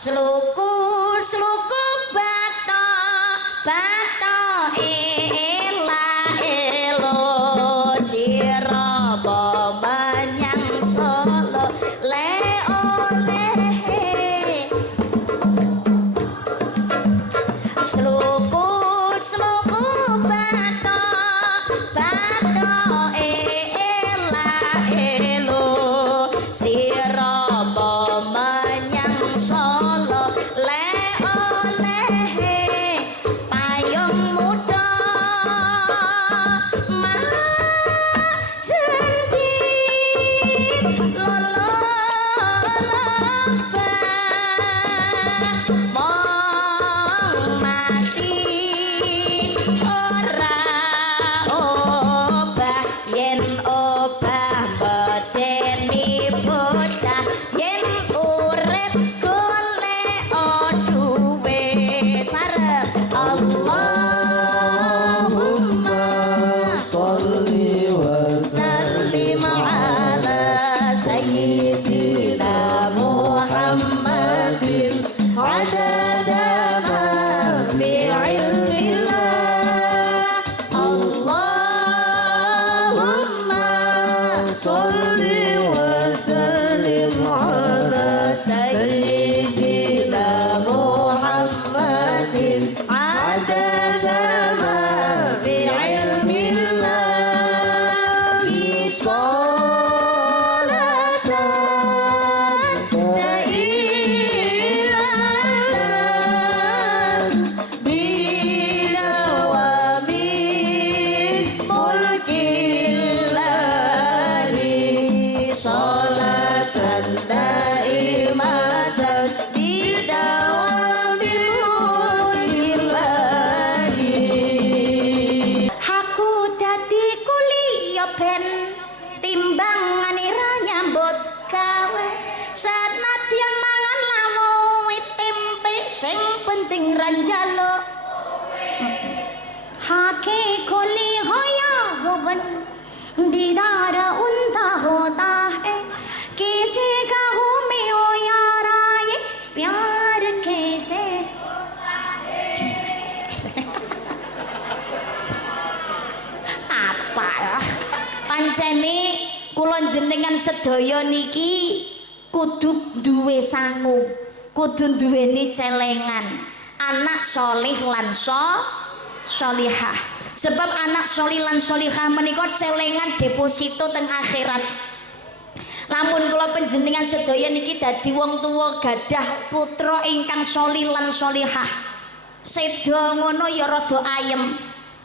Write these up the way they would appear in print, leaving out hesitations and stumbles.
Sluku sluku bato bato ela elo sira menyang Solo le oleh sluku sluku bato bato ela elo sira menyang Solo le oleh payung muda majeni lolo lomba mong mati ora obah yen obah bedeni bocah yen urip golek duwe sarep Allahumma sholli wa sallim ala sayyidina Muhammadin adada ma fi ilmillah Allahumma sholli wa sallim ala sayyidina Muhammadin adada ma fi ilmillah bi sholatan dailatan bi dawami mulkillahi sholatan daimatan bi dawami mulkillahi. Aku dadi kuliah ben timbangane ra nyambut gawe sanadyan mangan lawu tempe sing penting ra njaluk hake koli hoya hoban didara unta hota hai kisi kahu me ho yara ye pyar kaise apa ya pancene kula jenengan sedaya niki kudu duwe sangu kudu duweni celengan anak solih lan solihah sebab anak solih lan solihah menika celengan deposito teng akhirat. Lamun kula panjenengan sedaya niki dadi wong tuwa gadah putra ingkang solih lan solihah seda ngono ya rada ayem.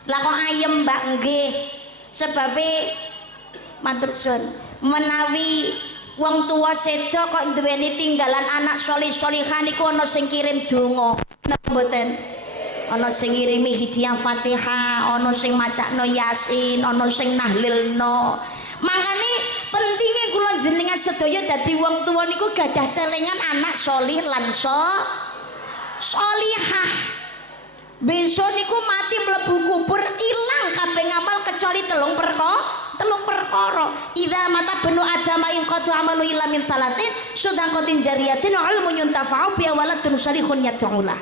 Lah kok ayem mbak nggih sebabe matur suwun menawi wong tua seda kok duweni tinggalan anak solih solihah niku ana sing kirim donga napa mboten ana sing ngirimi hidayah Fatihah ana sing macakno Yasin ana sing nahlilno. Makane pentinge kula jenengan sedaya dadi wong tua niku gadah celengan anak solih lan solihah. Besok niku mati mlebu kubur ilang kabeh ngamal kecuali telung perkara. Idza mata benu adama in qatu amalu illa min talatin sadaqatin jariyatin wa ilmun yuntafa'u bi waladun salihun yad'ulah.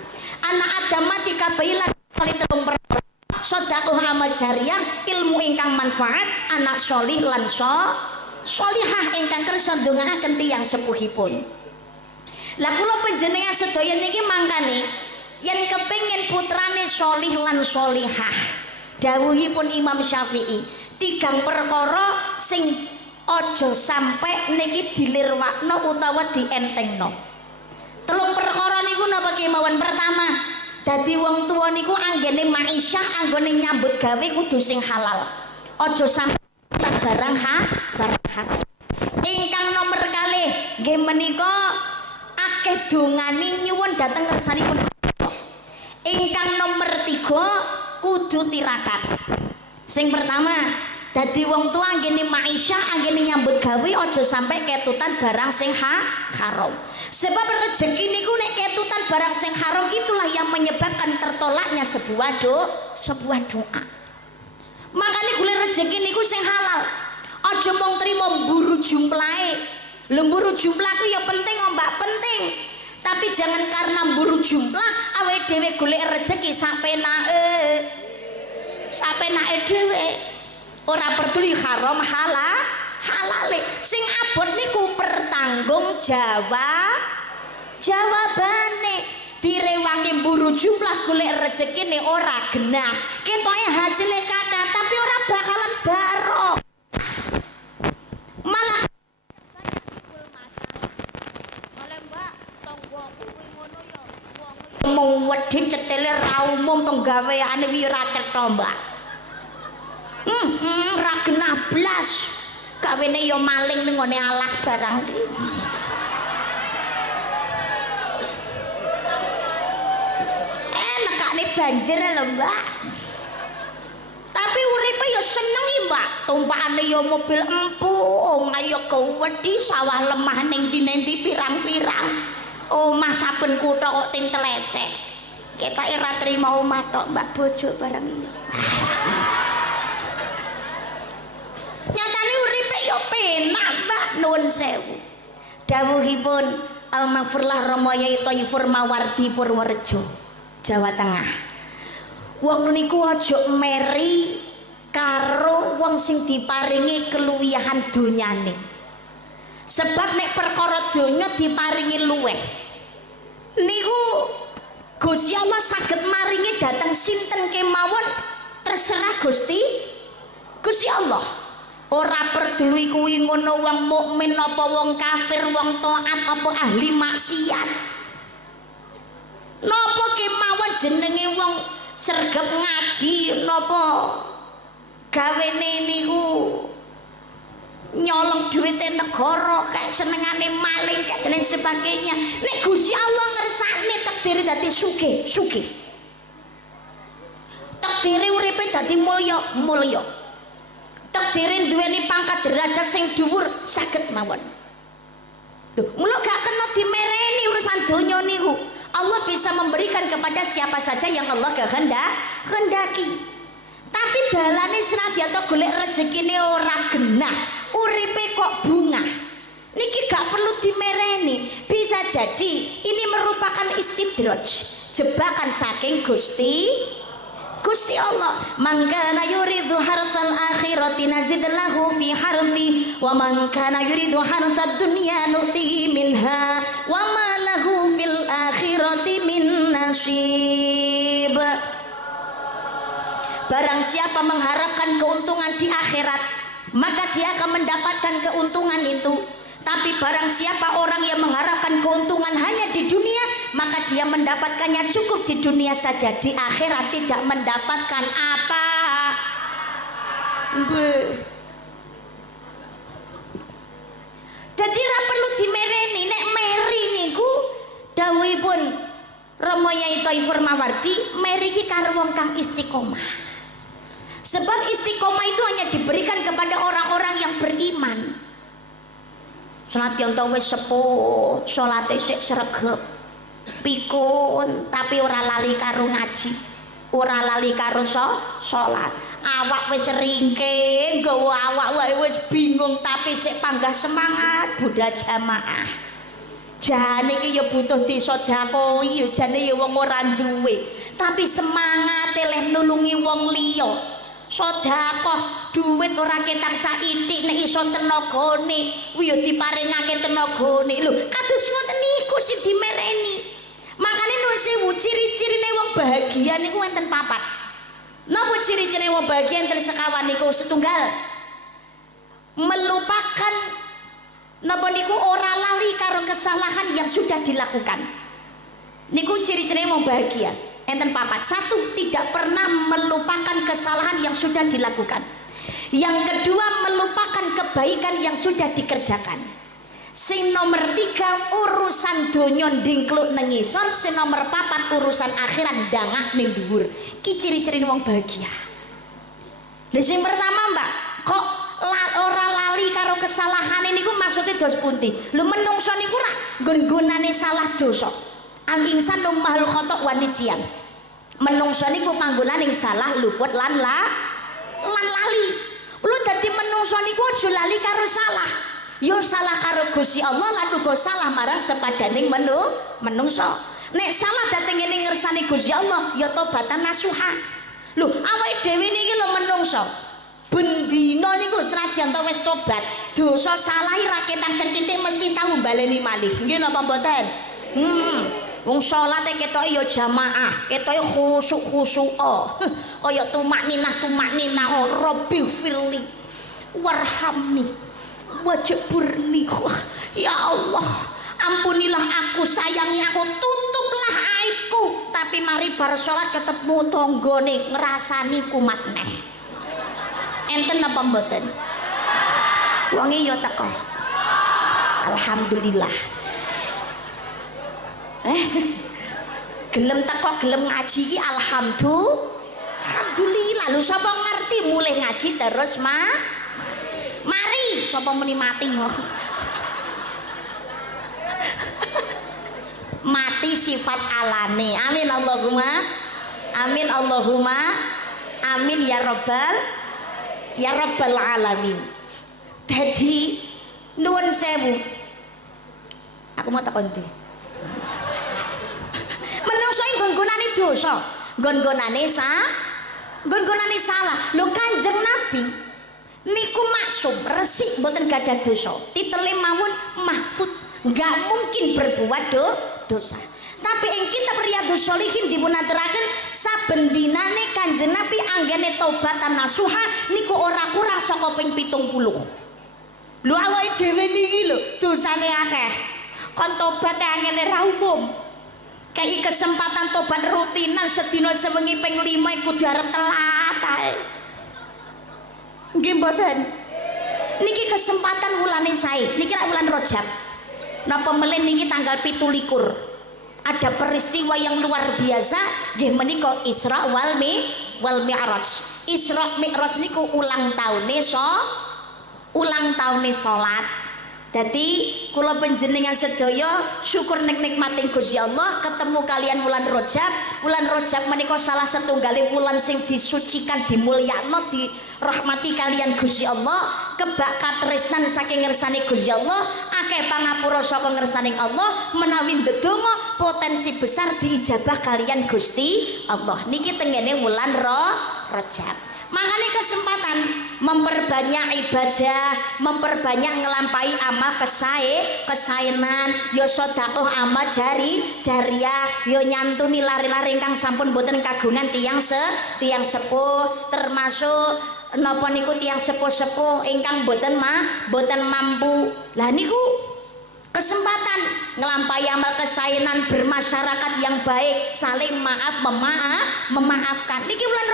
Anak Adam mati kabeh ilang kecuali telung perkara. Sedekah amal jariyah, ilmu ingkang manfaat, anak solih lan solihah ingkang kersa ndongaaken tiyang sepuhipun. Lah kula panjenengan sedaya niki mangkane yen kepengin putrane solih lan solihah dawuhipun Imam Syafi'i tigang perkara sing aja sampai niki dilirwakno utawa dientengno. Telung perkara niku napa kemawon? Pertama, dadi wong tua niku anggene ma'isyah anggone nyambut gawe kudu sing halal. Aja sampai barang haram. Ingkang nomor kalih nggih menika akeh dongane nyuwun dhateng kersanipun. Ingkang nomor 3 kudu tirakat. Sing pertama dadi wong tua anggene ma'isyah anggene nyambut gawe aja sampai ketutan barang sing haram. Sebab rezeki niku nek ketutan barang sing haram itulah yang menyebabkan tertolaknya sebuah doa. Makanya golek rezeki niku sing halal. Aja mung trimo mburu jumlahe. Lemburu jumlah ku ya penting, Mbak, penting. Tapi jangan karena mburu jumlah awake dhewe golek rezeki sapenake. Sapenake dhewe. Ora peduli haram halale. Sing abot niku pertanggung jawabane. Direwangi mburu jumlah golek rezekine ora genah. Ketoke hasilnya kathah tapi ora bakalan barok. Malah mau wedi cetele ra umum penggaweane wi ora cetha, Mbak. Ra genah blas. Gawene ya maling ning ngone alas barang iki. Enakane banjir lho, Mbak. Tapi uripe ya seneng iki, Mbak. Tumpakane ya mobil empu, omah ya gawedhi, sawah lemah ning ndi-ndi pirang-pirang. Omah saben kutha kok ting telecek. Ketake ra trima omah tok, Mbak, bojo barang iya. Nyatane uripe ya penak, Mbak, nuwun sewu. Dawuhipun Al-Maghfurlah Rama Yai Thaifur Mawardi Purworejo, Jawa Tengah. Wong niku aja meri karo wong sing diparingi keluwihan donyane. Sebab nek perkara donya diparingi luweh niku Gusti Allah saged maringi dhateng sinten kemawon terserah Gusti Allah. Ora peduli kuwi ngono wong mukmin apa wong kafir, wong taat apa ahli maksiat. Napa kemawon jenenge wong sregep ngaji napa gawene niku nyolong duwite negara kayak senengane maling kayak dan sebagainya. Nek Gusti Allah ngersakne takdir dadi sugih. Takdire uripe dadi mulya. Takdire duweni pangkat derajat sing dhuwur saged mawon. Tuh, mula gak kena dimereni urusan donya niku. Allah bisa memberikan kepada siapa saja yang Allah kehendaki. Tapi dalane senadyan golek rezekine ora genah, uripe kok bungah. Niki gak perlu dimereni. Bisa jadi ini merupakan istidraj, jebakan saking Gusti Allah. Man kana yuridu hartsal akhirati nazid lahu fi harthi wa man kana yuridu hartsad dunya nuti minha wa ma lahu fil akhirati min nasib. Barang siapa mengharapkan keuntungan di akhirat, maka dia akan mendapatkan keuntungan itu. Tapi barang siapa orang yang mengharapkan keuntungan hanya di dunia, maka dia mendapatkannya cukup di dunia saja, di akhirat tidak mendapatkan apa. Jadi ra perlu dimereni. Nek meri niku dawuhipun Rama Yai Thaifur Mawardi, meri ki karo wong kang istiqomah. Sebab istiqomah itu hanya diberikan kepada orang-orang yang beriman. Senadyan to wis sepuh, salate sik sregep, pikun, tapi ora lali karo ngaji, ora lali karo salat. Awak wis ringkih, nggawa awak wae wis bingung, tapi sik panggah semangat budal jamaah. Jane iki ya butuh disedekoi, ya jane ya wong ora duwe, tapi semangat leh nulungi wong liya. Sedekah duit ora ketan saithik nek iso tenagane kuwi ya diparingake tenagane lho kados ngoten niku sing dimereni. Makane nuwun sewu ciri-cirine wong bahagia niku enten papat. Napa ciri-cirine wong bahagia enten sekawan niku? Setunggal melupakan napa niku ora lali karo kesalahan yang sudah dilakukan. Niku ciri-cirine wong bahagia. Enten papat. Satu, tidak pernah melupakan kesalahan yang sudah dilakukan. Yang kedua, melupakan kebaikan yang sudah dikerjakan. Sing nomor 3, urusan donya ndingkluk nang ngisor. Sing nomor 4, urusan akhirat ndangak ning dhuwur. Ki ciri-ciri wong bahagia. Lha sing pertama, Mbak, kok ora lali karo kesalahan niku maksudnya dos pundi? Lho menungso niku rak nggon-gonane salah dosa. Al insanu mahal khotok wa nisyan. Menungso niku panggonan ing salah, luput lan lali. Lu dadi menungso niku aja lali karo salah. yo salah karo Gusti Allah lan uga salah marang sepadaning menungso. Nek salah dateng ngene ngersani Gusti Allah ya tobatan nasuha. Lho awake dhewe niki lho menungso bendina niku senajan to wis tobat dosa salah ra ketan sethithik mesti tau baleni malih nggih napa mboten. Wong salate ketoke ya jamaah ketoke khusuk-khusuk kaya tumakninah Rabbi firli warhamni wajburni. Ya Allah ampunilah aku, sayangi aku, tutuplah aibku, tapi mari bar salat ketemu tanggane ngrasani kumat neh. Enten apa mboten? Wonge ya teko. Alhamdulillah. Gelem teko gelem ngaji iki alhamdulillah. Lho sapa ngerti mulih ngaji terus mari sapa muni mati. Mati sifat alane. Amin Allahumma amin Allahumma amin ya rabbal alamin. Jadi nuwun sewu aku mau takon ndi menungso nggon-gonane dosa nggon-gonane salah. Lho Kanjeng Nabi niku maksum resik mboten gadah dosa, titele mawon mahfud, nggak mungkin berbuat dosa. Tapi ing kitab Riyadhus Shalihin dipunaturaken saben dinane Kanjeng Nabi anggene taubatan nasuha niku ora kurang saka ping 70. Lho awake dhewe niki lho dosane akeh. Kon tobat anggene ra umum. Kayak kesempatan tobat rutinan sedina sewengi ping 5 kudu arep telat ae. Nggih mboten? Niki kesempatan wulane sae. Niki rak wulan Rajab. Napa melih niki tanggal 17. Ada peristiwa yang luar biasa nggih menika Isra wal Mi'raj. Isra Mi'raj niku ulang taune salat. Dadi kula panjenengan sedaya syukur nikmating Gusti Allah ketemu kalian wulan Rajab. Wulan Rajab menika salah setunggaling wulan sing disucikan, dimulyakno, dirahmati kalian Gusti Allah. Kebak katresnan saking ngersane Gusti Allah, akeh pangapura saka ngersaning Allah, menawi ndedonga potensi besar diijabah kalian Gusti Allah. Niki tengene wulan Rajab. Makanya kesempatan memperbanyak ibadah, memperbanyak ngelampai amal kesaenan, yo sedekah amal jariah, yo nyantuni lari-lari ingkang sampun boten kagungan tiang sepuh, termasuk napa niku tiang sepuh-sepuh ingkang boten mampu. Lah niku kesempatan ngelampai amal kesaenan, bermasyarakat yang baik, saling memaafkan. Niki bulan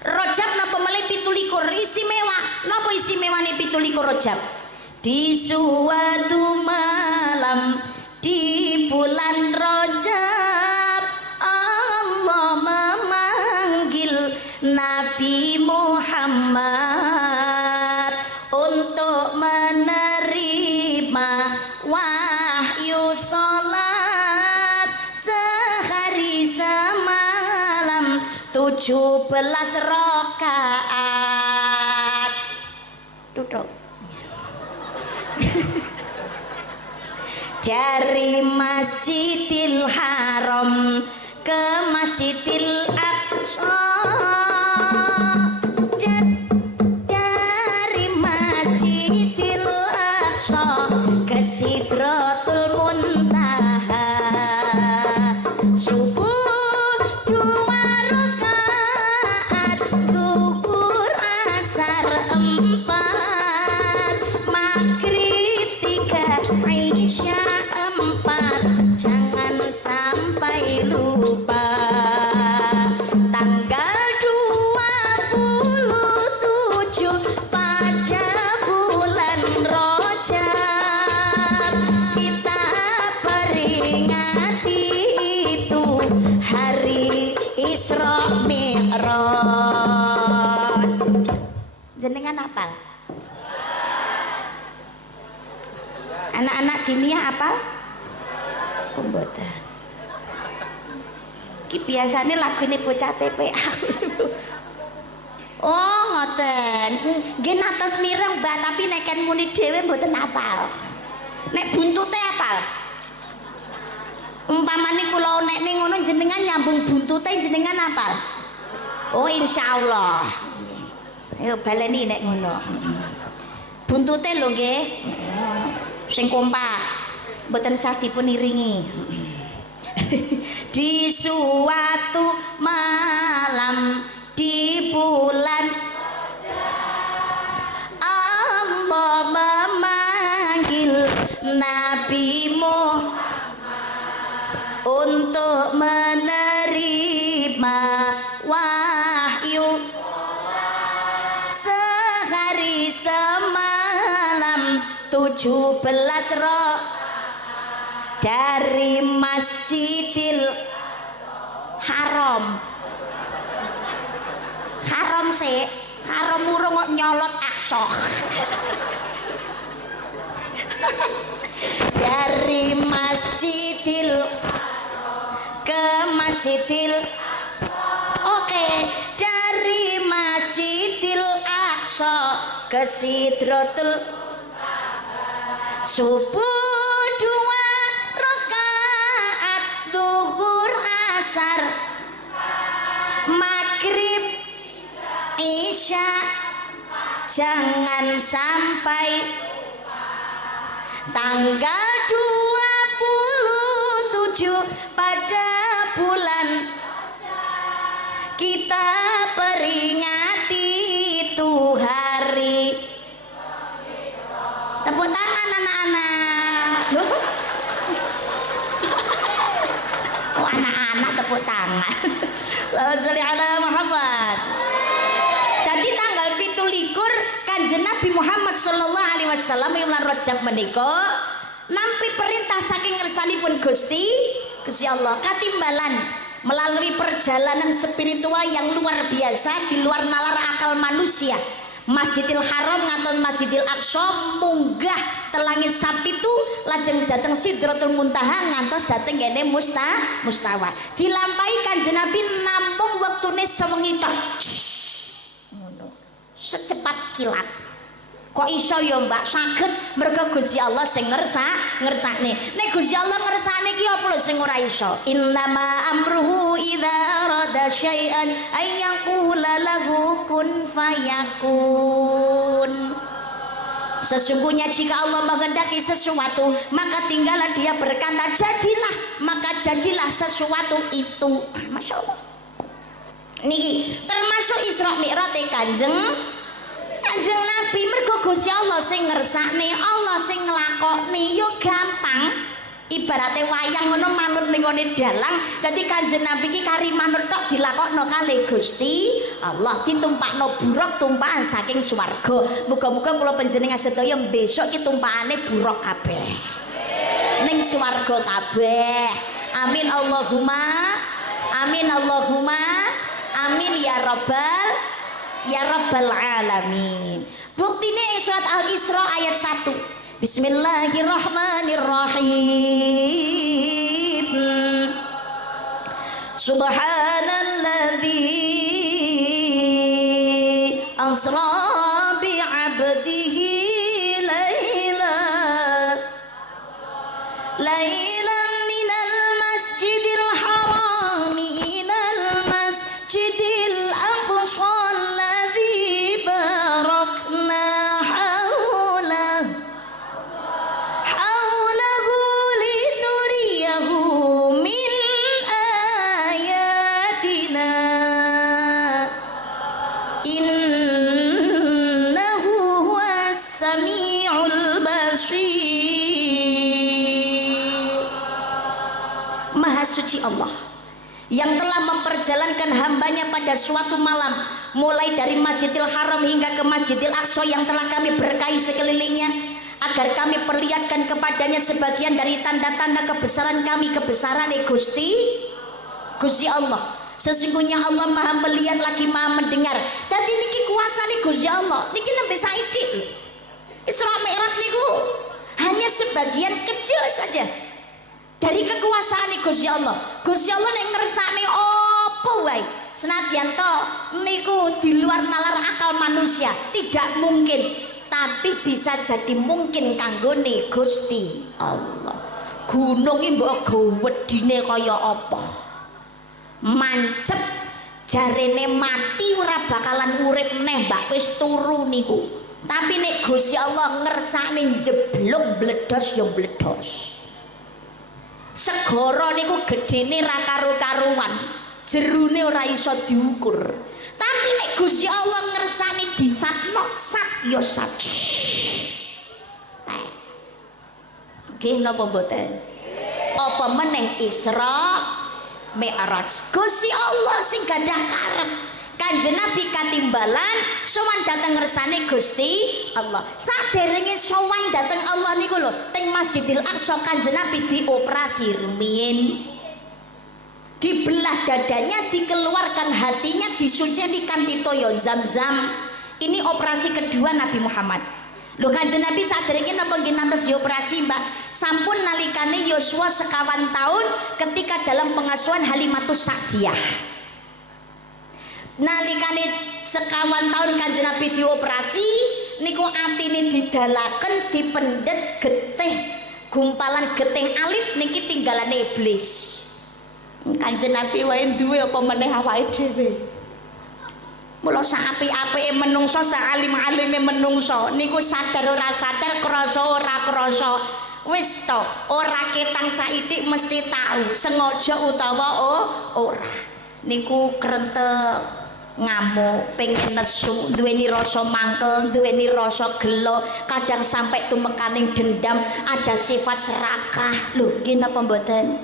Rajab napa melih 17 istimewa. Napa istimewane 17 Rajab? Di suatu malam di bulan Rajab Allah memanggil Nabi Muhammad untuk menerima wahyu salat sehari semalam 17 rakaat. Duduk. Dari Masjidil Haram ke Masjidil Aqsa, dari Masjidil Aqsa ke Sidratul Muntaha. Subuh 2 rakaat, zuhur asar 4, maghrib 3, isya 4. Jangan sampai lupa tanggal 27 pada bulan Rajab kita peringati itu hari Isra Mi'raj. Jenengan hafal? Anak-anak diniyah hafal? Pemboten. Ki biasane lagune bocah TPA. Oh ngoten. Nggih natos mireng Mbak, tapi nek kan muni dhewe mboten apal. Nek buntute apal. Umpamane kula nek ning ngono jenengan nyambung buntute jenengan apal. Oh insyaallah. Ayo baleni nek ngono. Buntute lho nggih. Sing kompak. Mboten sah dipun iringi. Di suatu malam di bulan Allah memanggil Nabi Muhammad untuk menerima wahyu sehari semalam 17 roh dari Masjidil Haram. Haram sih, haram urung kok nyolot Aqsa. Dari Masjidil ke Masjidil. Oke, dari Masjidil Aqsa ke Sidratul subuh 2 rakaat, zuhur asar maghrib isya, jangan sampai tanggal 27 pada bulan kita peringati itu hari. Tepuk tangan anak-anak. Oh anak-anak tepuk tangan. Sholli ala Muhammad. Jadi tanggal 17 Kanjeng Nabi Muhammad sallallahu alaihi wasallam bulan Rajab menika nampi perintah saking ngersanipun Gusti Allah katimbalan melalui perjalanan spiritual yang luar biasa di luar nalar akal manusia. Masjidil Haram ngantos Masjidil Aqsa munggah telangit sapitu lajeng dateng Sidratul Muntaha ngantos dateng kene Mustawa. Dilampahi Kanjeng Nabi namung wektune sewengi tok. Secepat kilat. Kok iso ya Mbak saged mergo Gusti Allah sing ngersakne. Nek Gusti Allah ngersakne ki apa lho sing ora iso? Innama amruhu idza arada syai'an ay yaqula lahu kun fayakun. Sesungguhnya jika Allah menghendaki sesuatu maka tinggallah dia berkata jadilah, maka jadilah sesuatu itu. Masya Allah. Niki termasuk Isra Mi'raj Kanjeng Nabi mergo Gusti Allah sing ngersakne, Allah sing nglakokne yo gampang. Ibarate wayang ngono manut ning ngene dalang, dadi Kanjeng Nabi iki kari manut tok dilakokno kalih Gusti Allah, ditumpakno buruk tumpakan saking swarga. Muga-muga kula panjenengan sedaya besok iki tumpakane buruk kabeh. Ning swarga kabeh. Amin Allahumma. Amin Allahumma. Amin ya rabbal alamin. Buktine surat Al-Isra ayat 1. Bismillahirrahmanirrahim. Subhanalladzi asra bi 'abdihi lailan minal masjidil haram ilal masjidil aqsa alladzi barakna hawlahu linuriyahu min ayatina innahu huwas samiul basir. Maha suci Allah yang telah memperjalankan hambanya pada suatu malam mulai dari Masjidil Haram hingga ke Masjidil Aqsa yang telah kami berkahi sekelilingnya agar kami perlihatkan kepadanya sebagian dari tanda-tanda kebesaran kami, kebesaran Gusti Allah. Sesungguhnya Allah maha melihat lagi maha mendengar. Tadi niki kuasane Gusti Allah niki nembe saiki Isra Mi'raj niku hanya sebagian kecil saja dari kekuasaan Gusti Allah. Gusti Allah nek ngersakne apa wae senadyan to niku di luar nalar akal manusia tidak mungkin, tapi bisa jadi mungkin kanggone Gusti Allah. Gunung iki mbok gedine kaya apa, mancep jarene mati ora bakalan urip neh mbak wis turu niku, tapi nek Gusti Allah ngersane jeblok bledos ya bledos. Segara niku gedene ra karo-karuan, jerune ora iso diukur, tapi nek Gusti Allah ngersane disatno sat ya sat. Nggih napa mboten? Apa meneh Isra Mi'raj. Gusti Allah sing gadah karep. Kanjeng Nabi katimbalan sowan dhateng ngersane Gusti Allah. Saderenge sowan dhateng Allah niku lho, teng Masjidil Aqsa Kanjeng Nabi dioperasi rumiyin. Dibelah dadanya, dikeluarkan hatinya, disuceni kanthi toya Zam-Zam. Ini operasi kedua Nabi Muhammad. Lho Kanjeng Nabi saderenge napa nggih nantos dioperasi, Mbak? Sampun nalikane Yosua sekawan tahun ketika dalam pengasuhan Halimatus Sa'diyah. Nalikane sekawan tahun Kanjeng Nabi dioperasi niku atine didalaken dipendet getih gumpalan getih alit niki tinggalane iblis. Kanjeng Nabi wae duwe apa meneh awake dhewe. Mula saapik-apike menungso, saalim-alime menungso niku sadar ora sadar, krasa ora krasa, wis to ora ketang saitik mesti tahu sengaja utawa ora. Niku krentek ngamuk, pengen nesu, duweni rasa mangkel, duweni rasa gelo, kadang sampai tumekaning dendam, ada sifat serakah. Lho nggih napa mboten?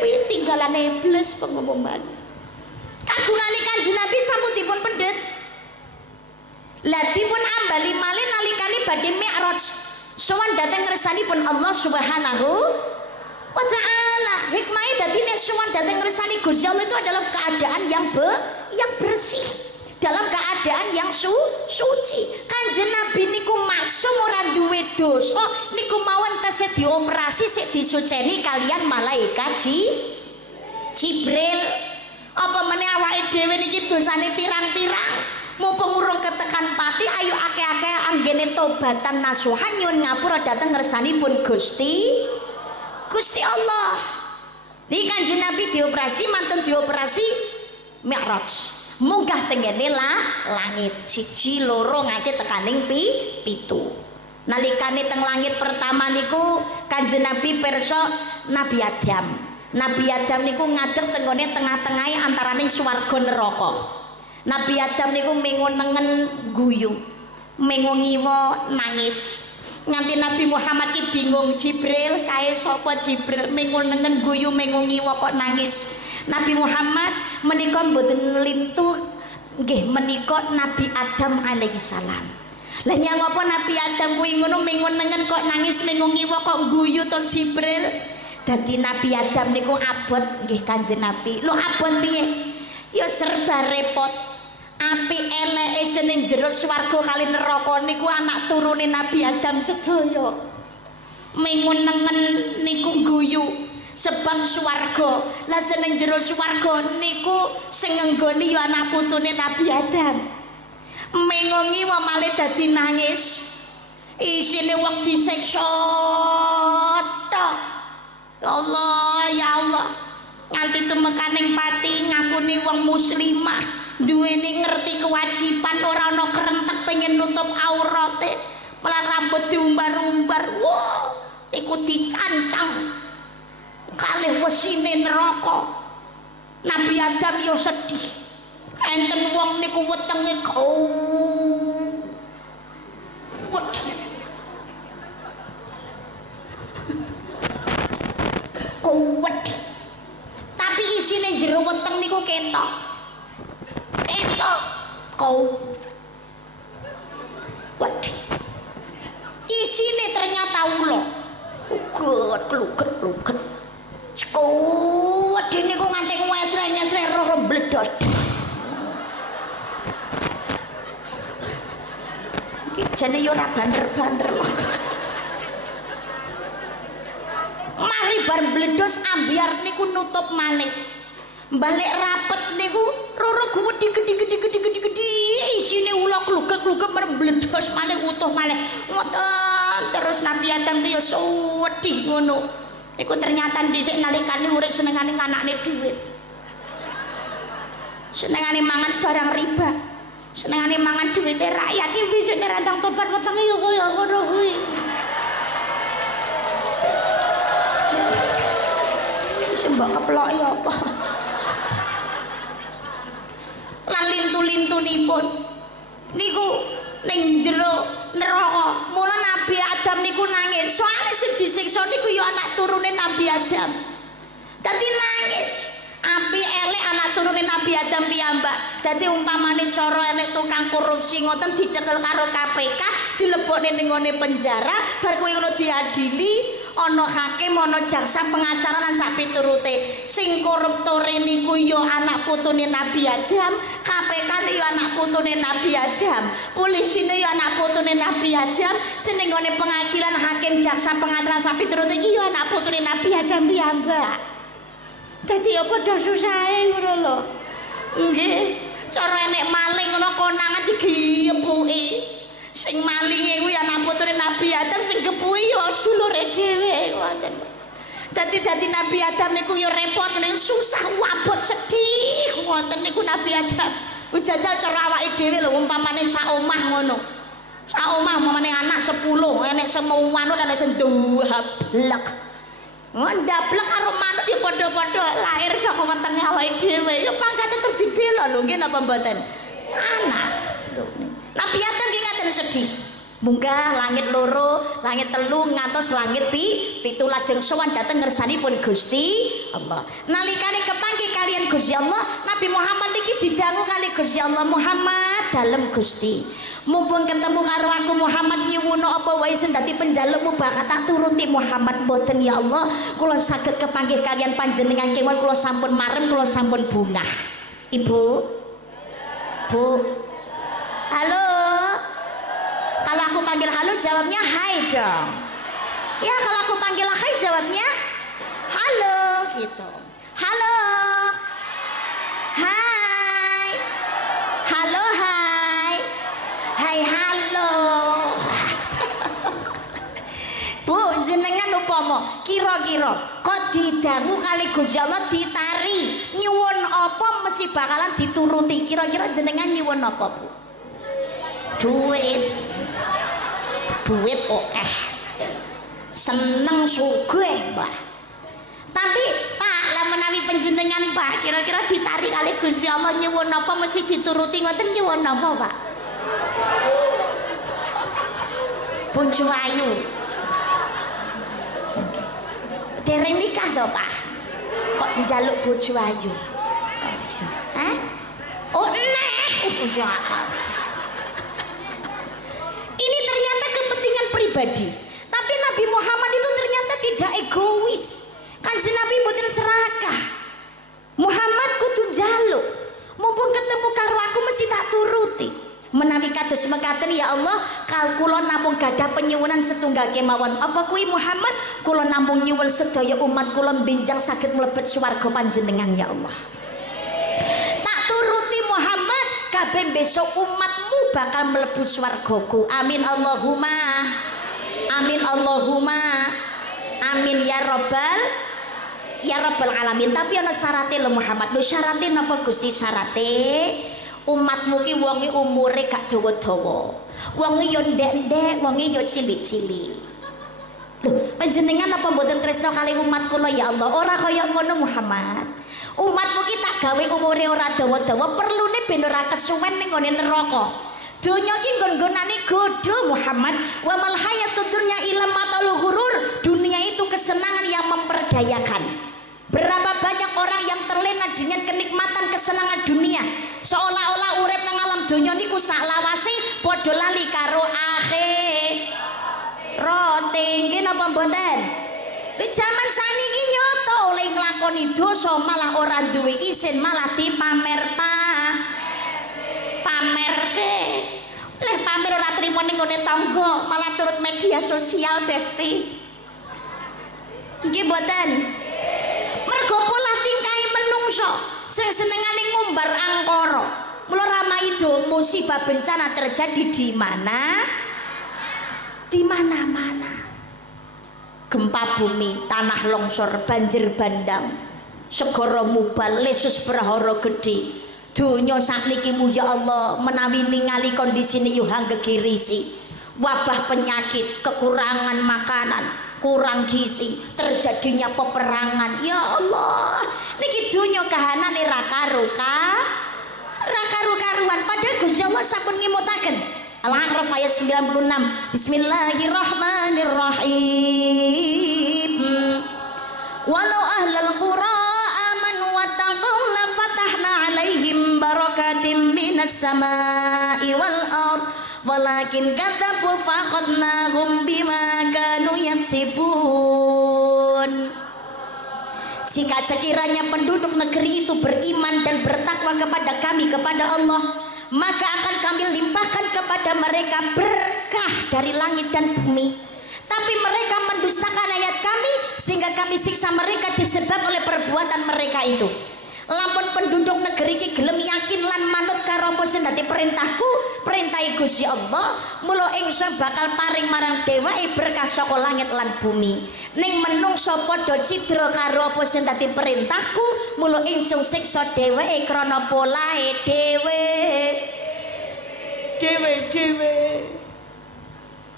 Kuwi tinggalane iblis pengumuman. Kagungane Kanjeng Nabi sampun dipun pendet. Lah dipun ambali malih nalikane badhe Mi'raj. Sowan dhateng ngersanipun Allah Subhanahu wa ta'ala. Hikmahe dadi nek sowan dhateng ngersani Gusti Allah itu adalah keadaan yang bersih, dalam keadaan yang suci. Kanjeng Nabi niku masuk ora duwe dosa, niku mawon tesih dioperasi sik disuceni kalian malaikat Jibril. Apa meneh awake dhewe niki dosane pirang-pirang, mumpung urung ketekan pati ayo akeh-akeh anggene tobatan nasuhan nyuwun ngapura dhateng ngersanipun Gusti Allah. Niki Kanjeng Nabi dioperasi, mantun dioperasi Mi'raj, munggah tengene langit 1 2 nganti tekaning 7. Nalikane teng langit pertama niku Kanjeng Nabi pirsa Nabi Adam niku ngadeg tenggone tengah-tengahe antaraning swarga neraka. Nabi Adam niku mengo nengen guyu, mengo ngiwa nangis. Nganti Nabi Muhammad ki bingung, Jibril kae sapa Jibril mengo nengen guyu mengo ngiwa kok nangis. Nabi Muhammad menika mboten lintu, nggih menika Nabi Adam alaihi salam. Lah nyang apa Nabi Adam kuwi ngono mengo nengen kok nangis mengo ngiwa kok guyu to Jibril. Dadi Nabi Adam niku abot nggih Kanjeng Nabi. Lho abot piye? Ya serba repot. Apik eleke seneng jero swarga kali neraka niku anak turune Nabi Adam sedaya. Mengun nengen niku guyu sebab swarga. Lah seneng jero swarga niku sing ngenggoni ya anak putune Nabi Adam. Mengongi wa malih dadi nangis. Isine wong disiksa tok. Ya Allah, ya Allah, nganti tumekaning pati ngakuni wong muslimah, duweni ngerti kewajiban, ora ana kerentek pengen nutup aurate, malah rambut diumbar-umbar. Wah, iku dicancang kalih wesine neraka. Nabi Adam yo sedih. Enten wong niku wetenge kuwet, tapi isine jero weteng niku ketok kuwet. Isine ternyata ula kluget kuwet niku nganti wesre-nyesre roh mbledhos. Iki jane yo ora bander-bander lho. Mari bar mbledhos ambiar niku nutup malih. balik rapet niku roro gede isine ula klugek merbledos malih utuh malih ngoten terus Nabi Adam ya sedih ngono iku ternyata dhisik nalikane urip senengane anakne dhuwit senengane mangan barang riba senengane mangan dhuwite rakyat iki besok nerantang tobat wetenge ya kaya ngono kuwi sembah keplok ya apa lan lintu-lintunipun niku ning jero neraka mula Nabi Adam niku nangis soalnya sing disiksa niku ya anak turune Nabi Adam dadi nangis api elek anak turune Nabi Adam piyambak dadi umpamane cara enek tukang korupsi ngoten dicekel karo KPK dilebokne ning ngone penjara bar kuwi ngono diadili ana hakim ana jaksa pengacara lan sak piturute sing koruptore niku ya anak putune Nabi Adam KPK ya anak putune Nabi Adam polisine ya anak putune Nabi Adam sing ning ngone pengadilan hakim jaksa pengacara sak piturute iki ya anak putune Nabi Adam piyambak dadi ya padha susahe ngono lho nggih cara enek maling ngono konangan digepuki sing malinge kuwi anak putune Nabi Adam sing gepuki ya dulure dhewe ngoten dadi Nabi Adam niku ya repot niku susah wabot sedih ngoten niku Nabi Adam jajal cara awake dhewe lho umpamane sak omah ngono sak omah umpamane anak 10 enek semu manut enek sing ndablek ndablek karo manut ya padha-padha lahir saka wetenge awake dhewe ya pangkate terdibela lho nggih napa mboten anak Nabi Adam nggih ngaten sedih munggah langit loro langit telu ngantos langit pitu lajeng sowan dhateng ngersanipun Gusti Allah nalikane kepanggih kalian Gusti Allah Nabi Muhammad iki didangu kali Gusti Allah Muhammad dalem Gusti mumpung ketemu karo aku Muhammad nyuwun apa wae sing dadi penjalukmu bakal tak turuti Muhammad mboten ya Allah kula saged kepanggih kalian panjenengan kemawon kula sampun marem kula sampun bungah Ibu Bu halo kalau aku panggil halo jawabnya hai dong ya kalau aku panggil hai jawabnya halo gitu halo hai halo hai hai halo Bu jenengan upama kira-kira kok didangu kali Gusti Allah ditari nyuwun apa mesti bakalan dituruti kira-kira jenengan nyuwun apa Bu duit okeh seneng sugih Mbah tapi Pak lah menawi panjenengan Pak kira-kira ditarik kali Gusti Allah nyuwun apa mesti dituruti ngoten nyuwun apa Pak bojo ayu dereng nikah to Pak kok njaluk bojo ayu oh neh ini ternyata kepentingan pribadi tapi Nabi Muhammad itu ternyata tidak egois Kanjeng Nabi mboten serakah Muhammad kudu njaluk mumpung ketemu karo aku mesti tak turuti menawi kados mekaten ya Allah kula namung gadah penyuwunan setunggal kemawon apa kuwi Muhammad kula namung nyuwun sedaya umat kula benjang saged mlebet swarga panjenengan ya Allah tak turuti Muhammad kabeh besok umatmu bakal mlebu swargaku amin Allahumma amin Allahumma amin ya rabbal alamin tapi ana syarate lho Muhammad lho syarate napa Gusti syarate umatmu ki wonge umure gak dawa-dawa wonge yo ndek-ndek wonge yo cilik-cilik lho panjenengan apa mboten tresno kali umat kula ya Allah ora kaya ngono Muhammad umatmu ki tak gawe umure ora dawa-dawa perlune ben ora kesuwen ning ngone neraka donya ki nggon-nggonane godho Muhammad wa mal hayatud dunya illa matalul ghurur dunia itu kesenangan yang memperdayakan berapa banyak orang yang terlena dengan kenikmatan kesenangan dunia seolah-olah urip nang alam donya niku sak lawase padha lali karo akhirat nggih napa mboten di zaman saniki nyoto oleh nglakoni dosa malah ora duwe izin malah pamerke leh pamer ora trimo ning ngene tangga malah turut media sosial Besti nggih mboten mergo pola tingkahe menungso sing senengane ngumbar angkara. Mula Rama itu musibah bencana terjadi di mana? Di mana-mana. Gempa bumi, tanah longsor, banjir bandang, segara mubal, lesus prahara gedhe. Donya sakniki ya Allah menawi ningali kondisine yo hanggegirisi. Wabah penyakit, kekurangan makanan, kurang gizi, terjadinya peperangan. Ya Allah, niki donya kahanane ra karu-karuan padahal Gusti Allah sampun ngimutaken. Al-A'raf ayat 96. Bismillahirrahmanirrahim. Walau ahlal qura amanu wattaqaw la fatahna 'alaihim barakatim minas samaa'i wal ard walakin kadzabu faqadnahum bima kanu yaksibun. Jika sekiranya penduduk negeri itu beriman dan bertakwa kepada kami, kepada Allah, maka akan kami limpahkan kepada mereka berkah dari langit dan bumi. Tapi mereka mendustakan ayat kami sehingga kami siksa mereka disebab oleh perbuatan mereka itu. Lampun penduduk negeri iki gelem yakin lan manut karo apa sing dadi perintahku, perintah Gusti Allah, mula ingsun bakal paring marang dheweke berkah saka langit lan bumi. Ning menungso padha cidra karo apa sing dadi perintahku, mula ingsun siksa dheweke krana polahe dhewe.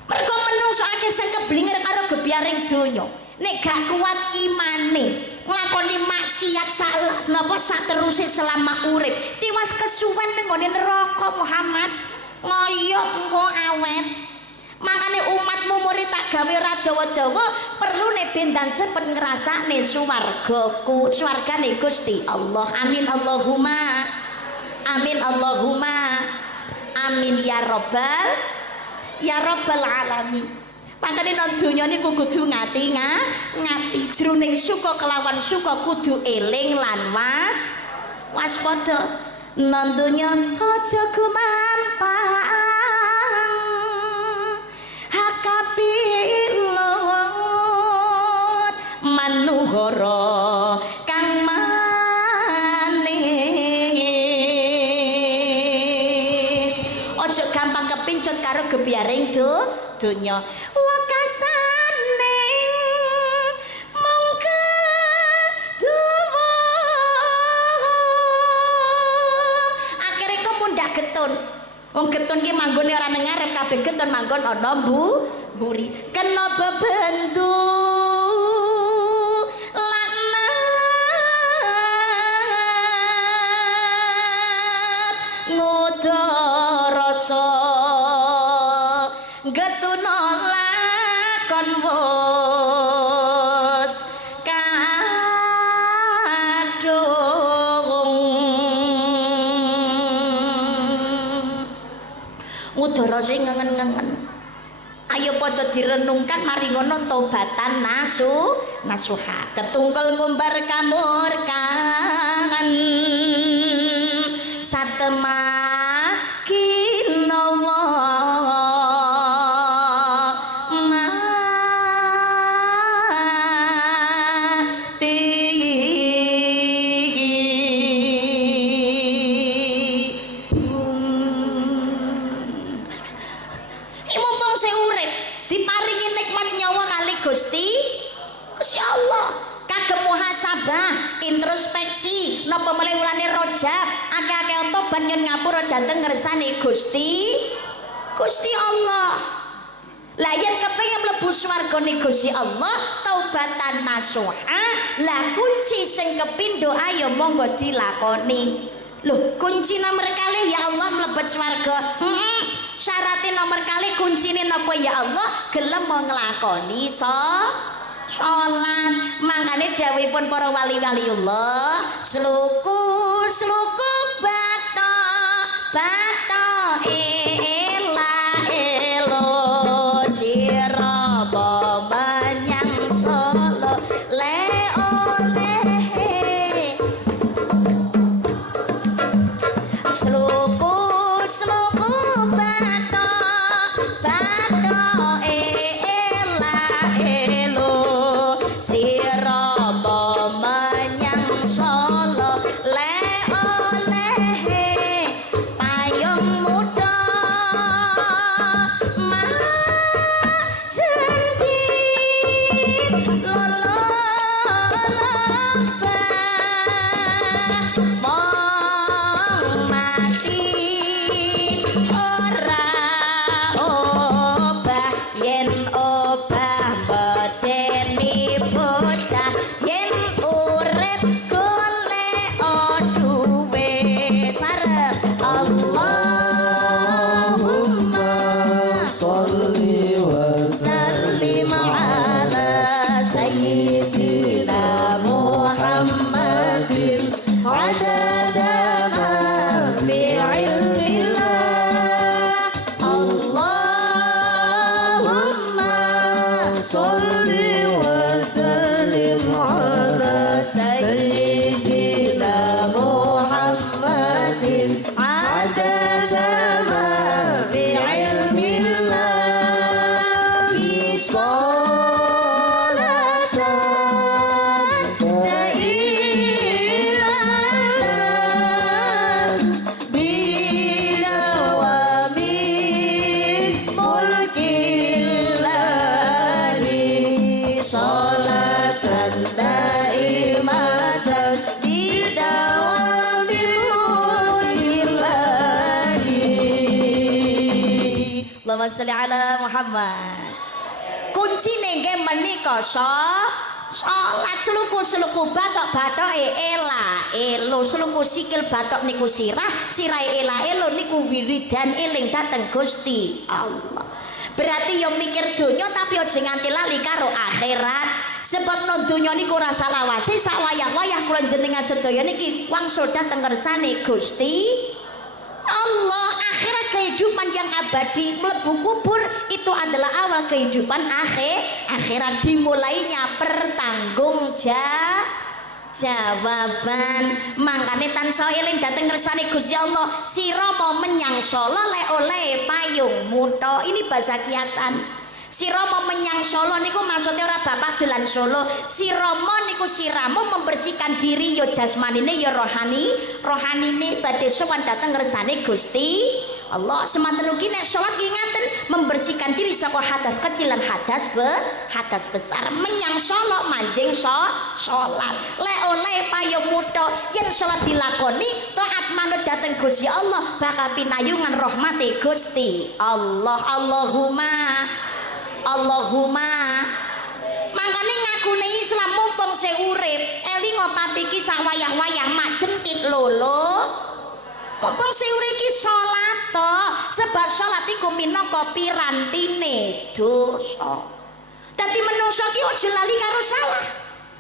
Mergo menungso akeh sing keblinger karo gebyaring donya. Nek gak kuat imane, nglakoni maksiat salah napa sak teruse selama urip, tiwas kesuwen ning nggone neraka Muhammad. Ngoyot engko awet. Makane umatmu murid tak gawe ora dawa-dawa, perlu nek bendan cepet ngrasakne swargaku, swargane Gusti Allah. Amin Allahumma. Amin Allahumma. Amin ya rabbal alamin. Makane nang donya niku kudu ngati jroning suka kelawan suka kudu eling lan waspada. Nang donya aja gumampang hakapilut manuhara kang manis. Aja gampang kepincut karo gebyaring donya. Wong getun ki manggone ora nang ngarep, kabeh getun manggon ana mburi. Kena bebendu laknat ngudarasa getun lakon wos udara sing ngengen-ngengen. Ayo padha direnungkan mari ngono tobatan nasuha. Ketungkel ngumbar kamurkan satemakin nawa introspeksi napa mulai wulane Rajab akeh-akeh tobat nyun ngapura dhateng ngersane Gusti Allah. Lah yen kepengin mlebu swargane Gusti Allah taubatan nasuha, lah kunci sing kepindho ayo monggo dilakoni. Loh, kunci nomor kalih ya Allah mlebet swarga. Syaratnya nomor kalih kuncine napa ya Allah gelem mau nglakoni sholat. Mangkane dawuhipun para wali-waliullah, sluku bata ela siraba menyang solo le oleh sluku bata siraba menyang solo le عدد ما في علم الله اللهم صل وسلم على سيدنا محمد عدد ما في علم الله بصلاة دائمة بدوام ملك الله صلاة دائمة بدوام ملك الله Allahumma sholli ala Muhammad. Kuncine nggih menika salat sluku-sluku bathok-bathok elo sluku sikil bathok niku sirahe elo niku wiridan eling dhateng Gusti Allah. Berarti yo mikir donya tapi aja nganti lali karo akhirat. Sebab no donya niku rasa lawase sak wayah-wayah kula jenengan sedaya niki wangsul dhateng kersane Gusti Allah. Akhirat kehidupan yang abadi, mlebu kubur itu adalah awal kehidupan akhirat. Dimulainya pertanggungjawaban. Mangkane tansah eling dhateng ngersane Gusti Allah, sira mau menyang Solo lek oleh payung muto. Ini bahasa kiasan. Siromo menyang Solo niku maksudnya ora bapak dolan Solo. Siromo niku siramu membersihkan diri yo jasmanine yo rohanine badhe sowan dhateng ngersane Gusti Allah. Semanten ugi nek salat ki ngaten membersihkan diri saka hadas kecil lan hadas besar. Menyang Solo manjing salat. Lek oleh payung muto yen salat dilakoni taat manut dhateng Gusti Allah bakal pinayungan rahmati Gusti Allah. Allahumma mangkane ngakune Islam mumpung sing urip eling ngopati iki sak wayah-wayah mak jentit lolo mumpung sing urip iki salat to sebab salat iku minangka pirantine dosa. Dadi menungso ki aja lali karo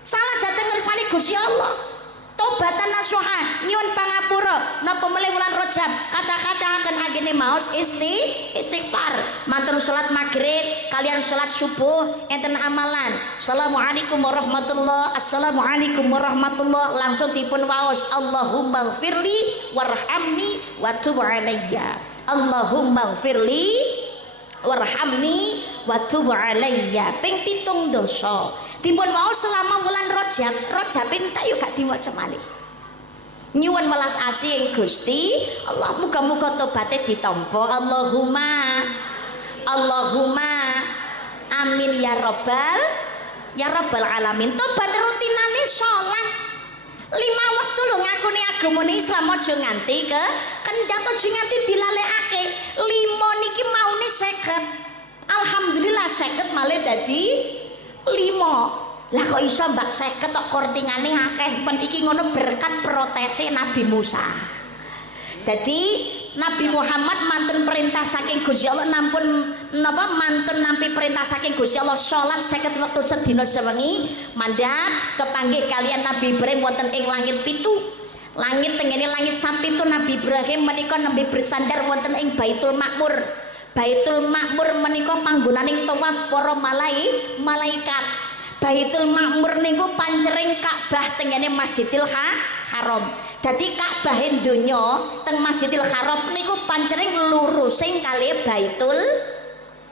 salah dhateng ngersane Gusti Allah. Tobatan nasuha nyuwun pangapura napa melih wulan Rajab kata-kata akan agene maos istighfar manten salat maghrib kalian salat subuh enten amalan assalamualaikum warahmatullah langsung dipun waos Allahumma gfirli warhamni wa tub alayya Allahumma gfirli warhamni wa tub alayya ping 7 dosa dipun mau selama bulan Rajab entek yo gak diwaca malih. Nyuwun welas asih Gusti Allah muga-muga tobaté ditampa. Allahumma amin ya rabbal alamin. Tobat rutinane salat 5 waktu lho ngakuni agamane Islam aja nganti kendhat aja nganti dilalekake. 5 niki maune 50. Alhamdulillah 50 malih dadi 5. Lah kok iso mbak 50 tok kortingane akeh men iki ngono berkat protese Nabi Musa. Dadi Nabi Muhammad mantun perintah saking Gusti Allah mantun nampi perintah saking Gusti Allah salat 50 wektu sedina sewengi mandhap kepanggih kalian Nabi Ibrahim wonten ing langit 7. Langit tengene langit sapitu Nabi Ibrahim menika nembe bersandar wonten ing Baitul Makmur. Baitul Makmur menika panggonaning tawaf para malaikat. Baitul Makmur niku pancering Ka'bah tengene Masjidil Haram. Dadi Ka'bah donya teng Masjidil Haram niku pancering lurusing kali Baitul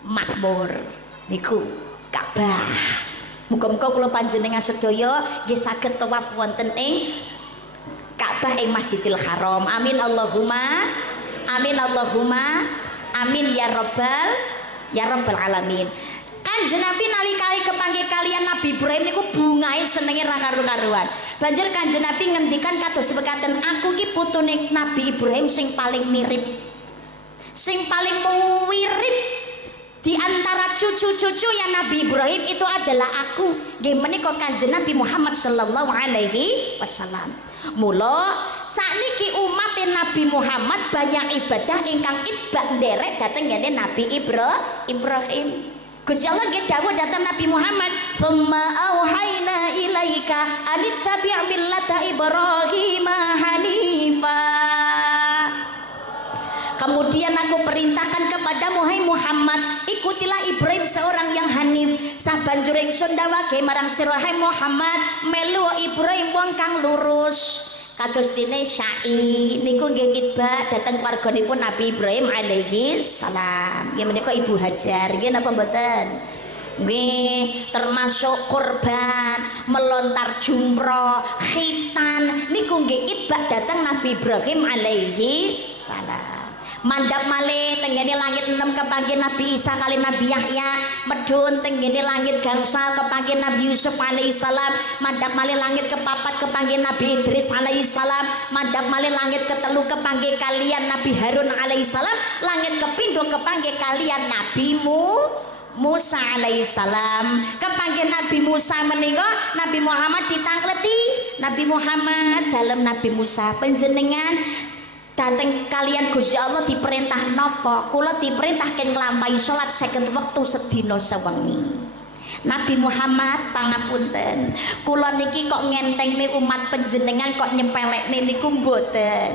Makmur. Niku Ka'bah. Muga-muga kula panjenengan sedaya nggih saged tawaf wonten ing Ka'bah ing Masjidil Haram. Amin Allahumma amin ya rabbal alamin. Kanjeng Nabi nalikane kepanggih kalian Nabi Ibrahim niku bungae senenge ra karo-karuan. Banjur Kanjeng Nabi ngendikan kados mekaten, aku ki putune Nabi Ibrahim sing paling mirip. Sing paling mirip di antara cucu-cucu yang Nabi Ibrahim itu adalah aku. Nggih menika Kanjeng Nabi Muhammad sallallahu alaihi wasallam. Mula sakniki umat Nabi Muhammad banyak ibadah ingkang ibad nderek dhateng ngene Nabi Ibrahim. Gusti Allah nggih dawuh dhateng Nabi Muhammad, "Tsumma auhayna ilaika anittabi' millata Ibrahim hanifa." Kemudian aku perintahkan kepadamu hai Muhammad, ikutilah Ibrahim seorang yang hanif. Sabanjur ingsun dawuhake marang sira hai Muhammad, melu Ibrahim wong kang lurus. Kados dene syai niku nggih kitbah dhateng warganipun Nabi Ibrahim alaihi salam. Nggih menika Ibu Hajar, nggih napa mboten? Nggih, termasuk korban, melontar jumroh, khitan niku nggih itbah dhateng Nabi Ibrahim alaihi salam. Mandap malih tenggene langit 6 kepanggih Nabi Isa kali Nabi Yahya, medun tenggene langit gangsal kepanggih Nabi Yusuf alaihi salam, mandap malih langit kepapat kepanggih Nabi Idris alaihi salam, mandap malih langit ketelu kepanggih kalian Nabi Harun alaihi salam, langit kepindho kepanggih kalian Nabi Musa alaihi salam. Kepanggih Nabi Musa menika Nabi Muhammad ditangkleti. Nabi Muhammad dalam Nabi Musa panjenengan dateng kalian Gusti Allah diperintah napa? Kula diperintahke nglampahi salat 50 wektu sedina sewengi. Nabi Muhammad pangapunten, kula niki kok ngentengne umat panjenengan kok nyepelekne niku mboten.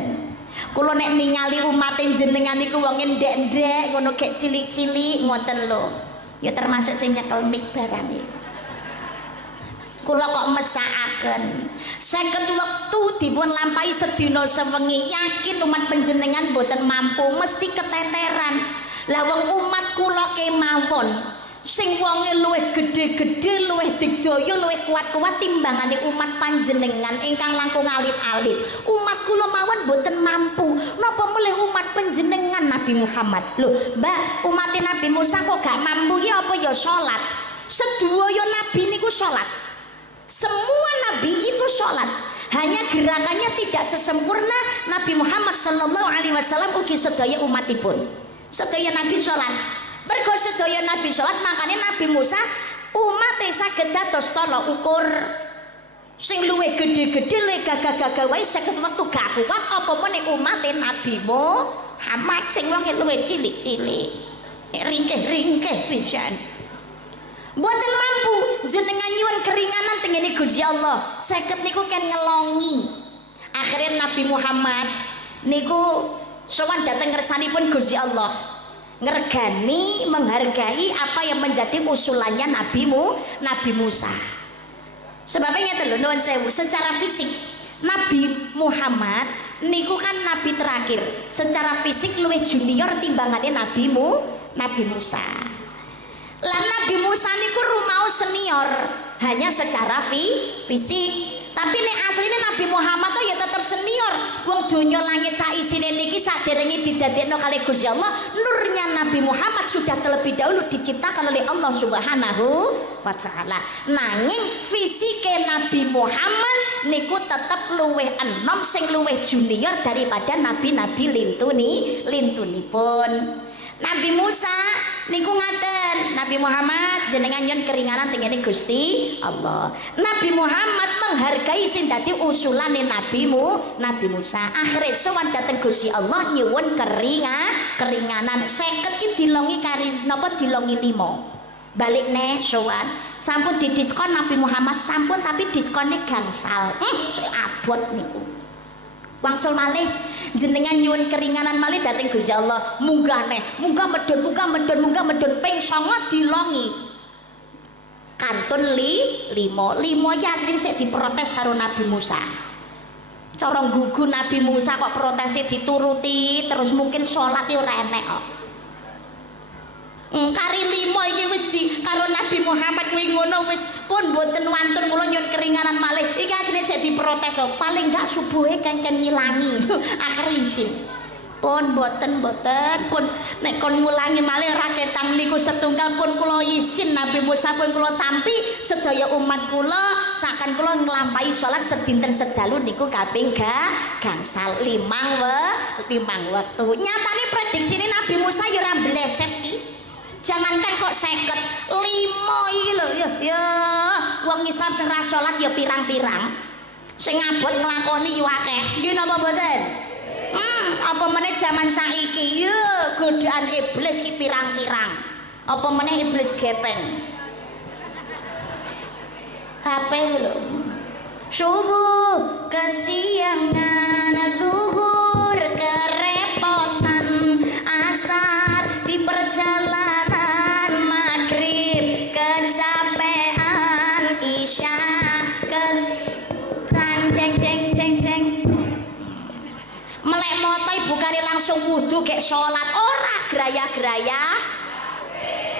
Kula nek ningali umat jenengan niku wong ndek-ndek ngono gek cilik-cilik ngoten lho. Ya termasuk sing nyekel mik barang iki. Kula kok mesakaken 50 wektu dipun lampahi sedina sewengi, yakin umat panjenengan boten mampu, mesti keteteran. Lah wong umat kula kemawon sing wonge luwih gedhe-gedhe, luwih digdaya, luwih kuat-kuat timbangane umat panjenengan ingkang langkung alit-alit. Umat kula mawon boten mampu. Napa melih umat panjenengan Nabi Muhammad? Lho, Mbak, umat Nabi Musa kok gak mampu ya apa ya salat? Sedaya nabi niku salat. Semua nabi itu sholat, hanya gerakannya tidak sesempurna Nabi Muhammad sallallahu alaihi wasallam ugi sedaya umatipun. Sedaya nabi sholat. Mergo sedaya nabi sholat, makanya Nabi Musa umate saged dados tolak ukur. Sing luwih gedhe-gedhe, luwih gagah-gagah wae 50 wektu gak kuat apa meneh umate Nabi Muhammad sing wonge luwih cilik-cilik. Ringkih-ringkih pisan. Mboten mampu jenengan nyuwun keringanan tengene Gusti Allah. 50 niku kan ngelongi. Akhirnya Nabi Muhammad niku sowan dateng ngersanipun Gusti Allah. Ngergani, menghargai apa yang menjadi usulannya Nabi Musa. Sebabnya ngeten lho nuwun sewu, secara fisik Nabi Muhammad niku kan nabi terakhir. Secara fisik luwih junior timbangane Nabi Musa. Lah Nabi Musa niku rumau senior hanya secara fisik. Tapi nek asline Nabi Muhammad tuh ya tetap senior. Wong donya langit sak isine niki saderenge didadekno kali Gusti Allah, nurnya Nabi Muhammad sudah terlebih dahulu diciptakan oleh Allah Subhanahu wa taala. Nanging fisike Nabi Muhammad niku tetap luweh enom sing luweh junior daripada nabi-nabi lintunipun. Nabi Musa niku ngaten, Nabi Muhammad jenengan nyuwun keringanan tengene Gusti Allah. Nabi Muhammad menghargai sing dadi usulane Nabi Musa. Akhire sowan dhateng Gusti Allah nyuwun keringanan 50 ki dilongi kari napa dilongi 5. Balik neh sowan sampun didiskon Nabi Muhammad sampun tapi diskonnya gangsal. Saya abot niku. Wangsul malih jenengan nyuwun keringanan malih dhateng Gusti Allah, munggah medun ping 9 dilongi kantun 5 ya asline sik diprotes karo Nabi Musa. Cara gugu Nabi Musa kok protesnya dituruti terus mungkin salatnya ora enek kok. Kari 5 iki wis di karo Nabi Muhammad kuwi ngono wis pun mboten wantun kula nyuwun keringanan malih. Iki asline sik diprotes kok. Paling gak subuhe kencen ngilangi. Akhir isin. Pun mboten pun nek kon ngulangi malih ra ketang niku setunggal pun kula isin Nabi Musa pun kula tampi sedaya umat kula sakan kula nglampahi salat sedinten sedalu niku kaping gangsal 5 wektu. Nyatane prediksine Nabi Musa ya ora bleset iki. Jangankan kok 50 iki lho ya wong Islam sing ra salat ya pirang-pirang sing abot nglakoni yo akeh nggih napa mboten. Apa meneh jaman saiki ya godaan iblis ki pirang-pirang Apa meneh iblis gepeng. HP lho. Subuh kesiangan zuhur kerepotan asar di perjalanan maghrib kecapean isya ke jeng jeng jeng jeng melek moto ibukane langsung wudu gek sholat ora geraya-geraya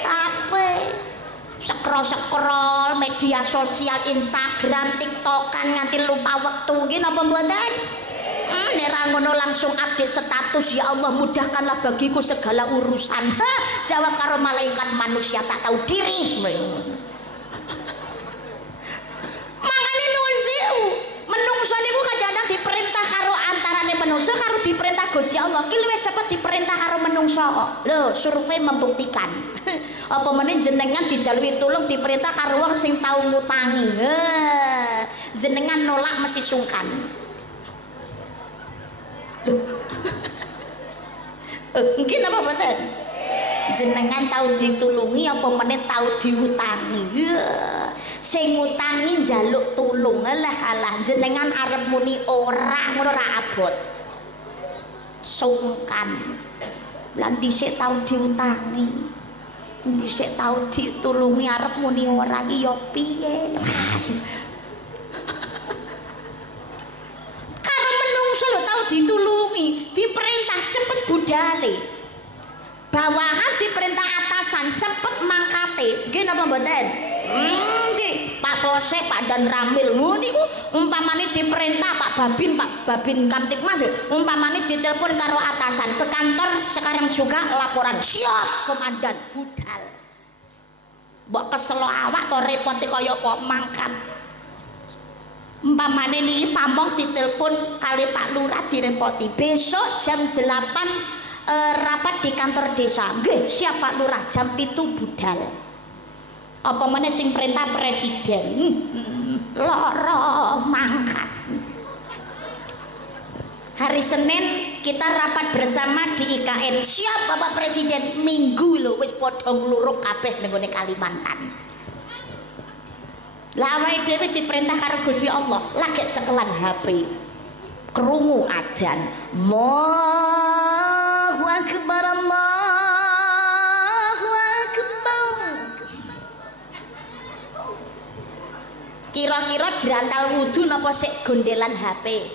apa scroll media sosial Instagram TikTokan nganti lupa waktu nggih napa mboten nek ra ngono langsung update status ya Allah mudahkanlah bagiku segala urusan jawab karo malaikat manusia tak tahu diri makane nuwun sewu menungso niku kadang-kadang diperintah karo antarane menungso karo diperintah Gusti Allah ki luwih cepet diperintah karo menungso kok lho survei membuktikan apa meneh jenengan dijaluki tulung diperintah karo wong sing tau ngutangi jenengan nolak mesti sungkan mungkin apa betul jenengan tahu ditulungi apa meneh tahu diutangi sing ngutangi njaluk tulung alah jenengan arep muni ora ngono ra abot sungkan lan dhisik tahu diutangi dhisik tahu ditulungi arep muni ora iki ya piye karo menungso lho tahu ditulungi diperintah cepet budale bawahan diperintah atasan cepet mangkate nggih napa mboten nggih Pak Bose Pak Dan Ramil niku umpamane diperintah Pak Babin Kamtipmas umpamane ditelepon karo atasan ke kantor sekarang juga laporan siap komandan budal mbok keselo awak to repote kaya apa mangkat umpamane niki pamong ditelepon kali Pak Lurah direpoti besok jam 8 rapat di kantor desa nggih siap Pak Lurah jam 7 budal apa meneh sing perintah presiden loro mangkat hari Senin kita rapat bersama di IKN siap Bapak Presiden minggu lho wis padha ngluruk kabeh ning Kalimantan lah awake dhewe diperintah karo Gusti Allah lagi cekelan HP krungu adzan Allahu akbar Allahu akbar kira-kira jerantal wudu napa sik gondelan HP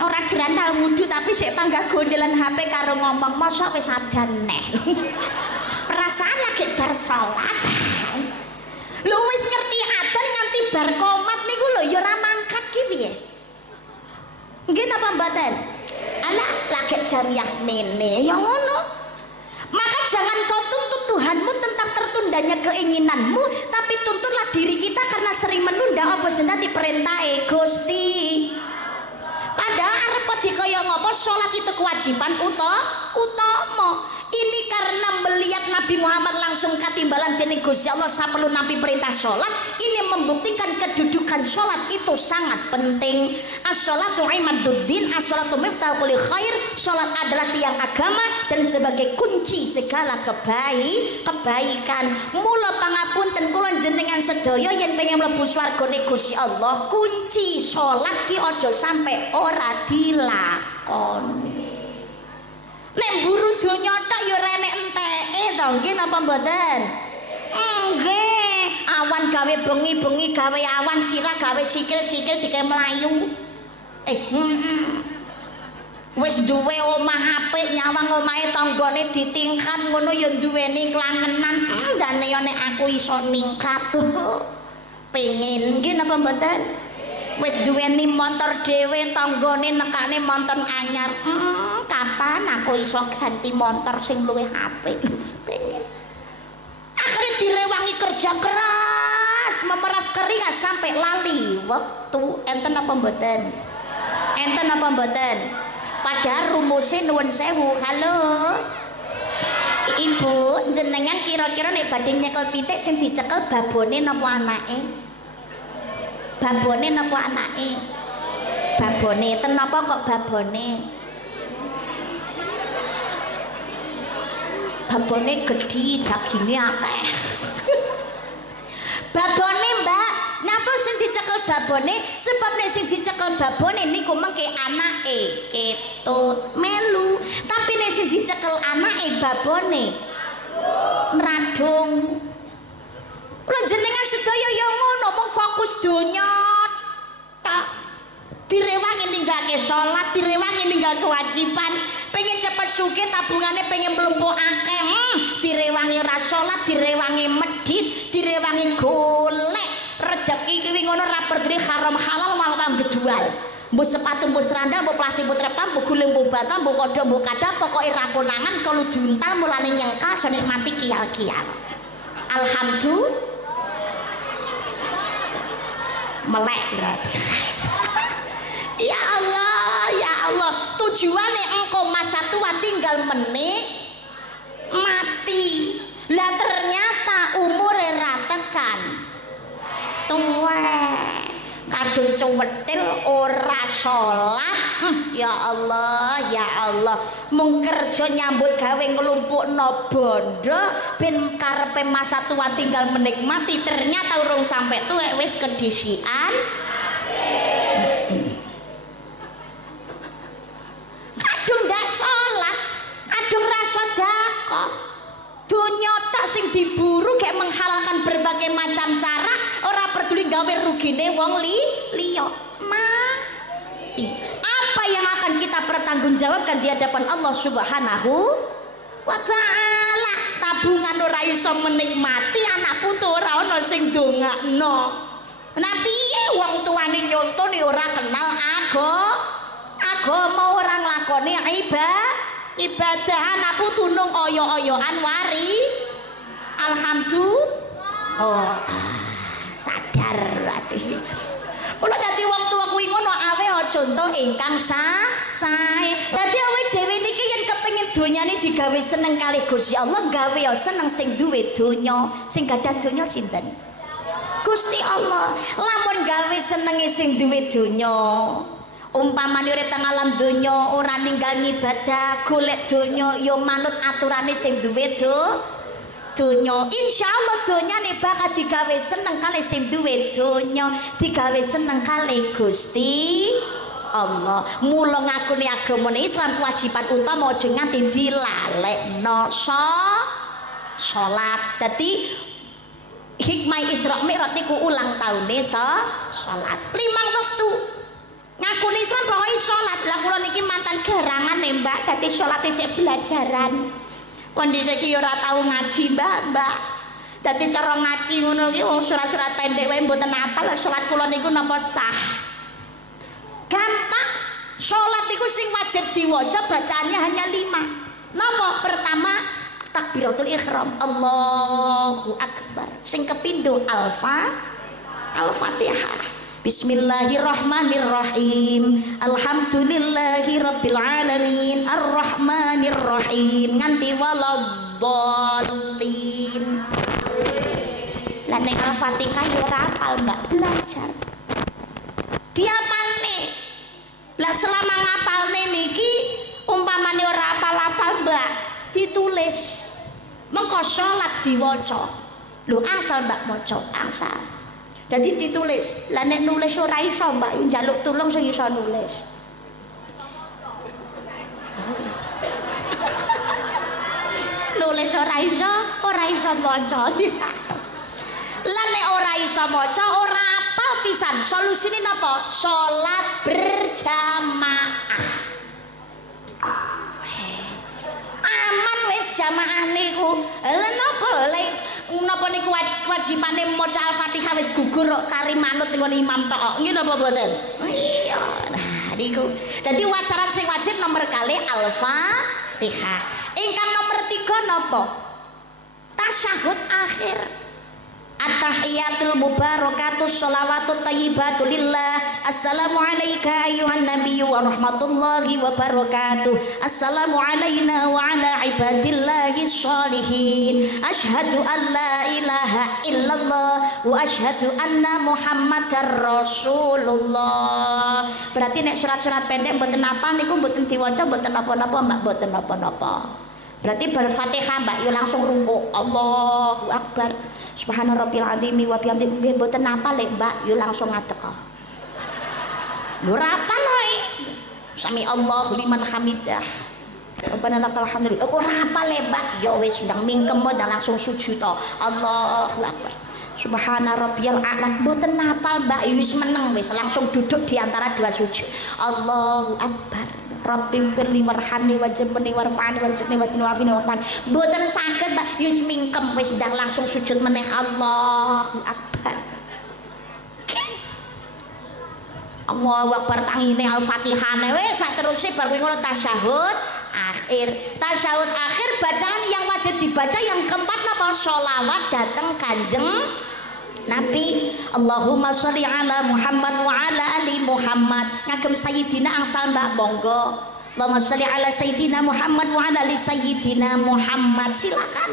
ora jerantal wudu tapi sik panggah gondelan HP karo ngomong masa wis adan neh perasaan lagi bar salat lho wis ngerti adzan nganti bar komat niku lho ya ora mangkat ki piye nggih napa mboten alah lagi jariah mene ya ngono maka jangan kau tuntut Tuhanmu tentang tertundanya keinginanmu tapi tuntutlah diri kita karena sering menunda apa senda diperintahe Gusti padahal arep dikaya ngopo salat itu kewajiban utama ini karena melihat Nabi Muhammad langsung katimbalan dening Gusti Allah saperlu Nabi perintah sholat ini membuktikan kedudukan sholat itu sangat penting as-sholatu imaduddin as-sholatu miftahul kulli khair sholat adalah tiang agama dan sebagai kunci segala kebaikan mula pangapunten kula jenengan sedaya yen pengen mlebu swargane Gusti Allah kunci sholat ki aja sampai ora dilakoni nek mburu donya tok ya renek enteke to nggih napa mboten nggih awan gawe bengi-bengi gawe awan sirah gawe sikil-sikil dikae melayu wis duwe omah apik nyawang omahe tanggane ditingkat ngono ya duweni klangenan dan ya nek aku iso ningkat pengen nggih napa mboten wis duweni motor dhewe tanggane nekane montor anyar kapan aku iso ganti motor sing luwih apik pengen akhirnya direwangi kerja keras memeras keringat sampai lali waktu enten apa mboten padahal rumusnya nuwun sewu halo ibu jenengan kira-kira nek badhe nyekel pitik sing dicekel babone napa anake babone napa anake babone ten napa kok babone babone gedhi daginge akeh. Babone Mbak, napa sing dicekel babone? Sebab nek sing dicekel babone niku mengke anake ketut melu, tapi nek sing dicekel anake babone mradung. Lha jenengan sedaya ya ngono, mung fokus donya tak direwangi ninggake salat, direwangi ninggal kewajiban, pengen cepet sugih tabungane pengen mlumpuk akeh, direwangi ra salat, direwangi medhit, direwangi golek rezeki kuwi ngono ra peduli haram halal wal gedual. Mbok sepatu mbok seranda mbok plasi mbok trepam mbok guling mbok bata mbok kodho mbok kada pokoke ra konangan kalau diuntal mulane nyengka so nikmati kial-kial. Alhamdulillah melek berarti. Ya Allah, ya Allah, tujuannya engkau masa tua tinggal menit mati. Lah ternyata umure ra tekan tuwek. Kadung cuwetil ora salat. Ya Allah, ya Allah, mung kerja nyambut gawe nglumpukno bondo ben karepe masa tua tinggal menikmati, ternyata urung sampai tuwek wis kedisian. Kadung ndak salat, kadung ra sedekah. Dunya tak sing diburu gek menghalalkan berbagai macam cara, ora peduli gawe rugine wong liya. Mati. Apa yang akan kita pertanggungjawabkan di hadapan Allah Subhanahu wa taala? Tabungan ora iso menikmati, anak putu ora ana sing ndongakno. Nah piye wong tuane nyontoni ora kenal agama, ora nglakoni ibadah, anak putu nung oyo-oyoan wari. Alhamdulillah. Oh, sadar berarti. Kula dadi wong tuwa kuwi ngono awe contoh ingkang sae. Dadi awe dhewe niki yen kepengin donyane digawe seneng kalih Gusti Allah, gawe ya seneng sing duwe donya. Sing gadah donya sinten? Gusti Allah. Lamun gawe senenge sing duwe donya, umpamane urip teng alam donya ora ninggal ngibadah, golek donya ya manut aturane sing duwe donya. Insyaallah donyane bakal digawe seneng kalih sing duwe donya, digawe seneng kalih Gusti Allah. Mula ngakune agamane Islam kewajiban utama aja nganti dilalekno salat. Dadi hikmah Isra Mi'raj niku ulang taune salat 5 wektu. Ngaku Islam pokoknya sholat. Lah kula niki mantan gerangan nih Mbak, dadi sholat isih belajaran. Kondisi iki ora tau ngaji Mbak. Dadi cara ngaji ngono iki wong surat-surat pendek wae mboten apal, sholat kula niku napa sah. Gampang. Sholat iku sing wajib diwaca bacaannya hanya 5. Napa? Pertama takbiratul ihram, Allahu akbar. Sing kepindho Al-Fatihah. Bismillahirrahmanirrahim. Alhamdulillahi rabbil alamin. Arrahmanirrahim. Nganti waladhdallin. Lah ning Al-Fatihah yo ora apal Mbak, belajar. Diapalne. Lah selama ngapalne niki umpamane ora apal-apal Mbak, ditulis. Mengko salat diwaca. Lho asal Mbak maca, asal. Jadi ditulis. Lah nek nulis ora iso Mbak, njaluk tulung sing iso nulis. Nulis ora iso maca. Lah nek ora iso maca, ora apal pisan. Solusine napa? Salat berjamaah. Aman wis jamaah niku. Lah napa niku kewajibane maca Al-Fatihah wis gugur kok kari manut dengan imam tok. Nggih napa mboten? Iya. Nah niku. Dadi wacaran sing wajib nomor kali Al-Fatihah. Ingkang nomor 3 napa? Tasyahud akhir. At-tahiyatul mubarakatus shalawatut thayyibatu lillah. Assalamu alayka ayyuhan nabiyyu wa rahmatullahi wa barakatuh. Assalamu alayna wa ala ibadillahi sholihin. Ashhadu an la ilaha illallah wa ashhadu anna muhammadar rasulullah. Berarti nek surat-surat pendek mboten apal niku mboten diwaca, mboten napa-napa Mbak, mboten napa-napa. Berarti bar-Fatihah Mbak yo langsung rungkuk. Allahu Akbar. Subhana rabbil azimi wa bihamdihi. Nggih mboten napa lek Mbak yo langsung ngadeg. Lho ora apa lho. Sami Allahu liman hamidah. Rabbana lakal hamdu. Kok ora apa le Mbak? Ya wis ndang mingkem ndang langsung sujud to. Allahu Akbar. Subhana rabbiyal a'la. Mboten napa Mbak wis meneng wis langsung duduk di antara dua sujud. Allahu Akbar. Rabbi firli warhamni wajibni warfa'ni warzuqni wajibni wafini warfa'ni. Mboten saged Mbak wis mingkem wis ndang langsung sujud meneh. Allahu Akbar. Allahu Akbar tangine Al-Fatihah wis saterusé bar kuwi ngono tasyahud akhir. Tasyahud akhir bacaan yang wajib dibaca yang keempat napa? Sholawat datang Kanjeng Nabi. Allahumma sholli ala Muhammad wa ala ali Muhammad. Ngagem Sayyidina angsal Mbak monggo. Allahumma sholli ala Sayyidina Muhammad wa ala ali Sayyidina Muhammad. Silakan.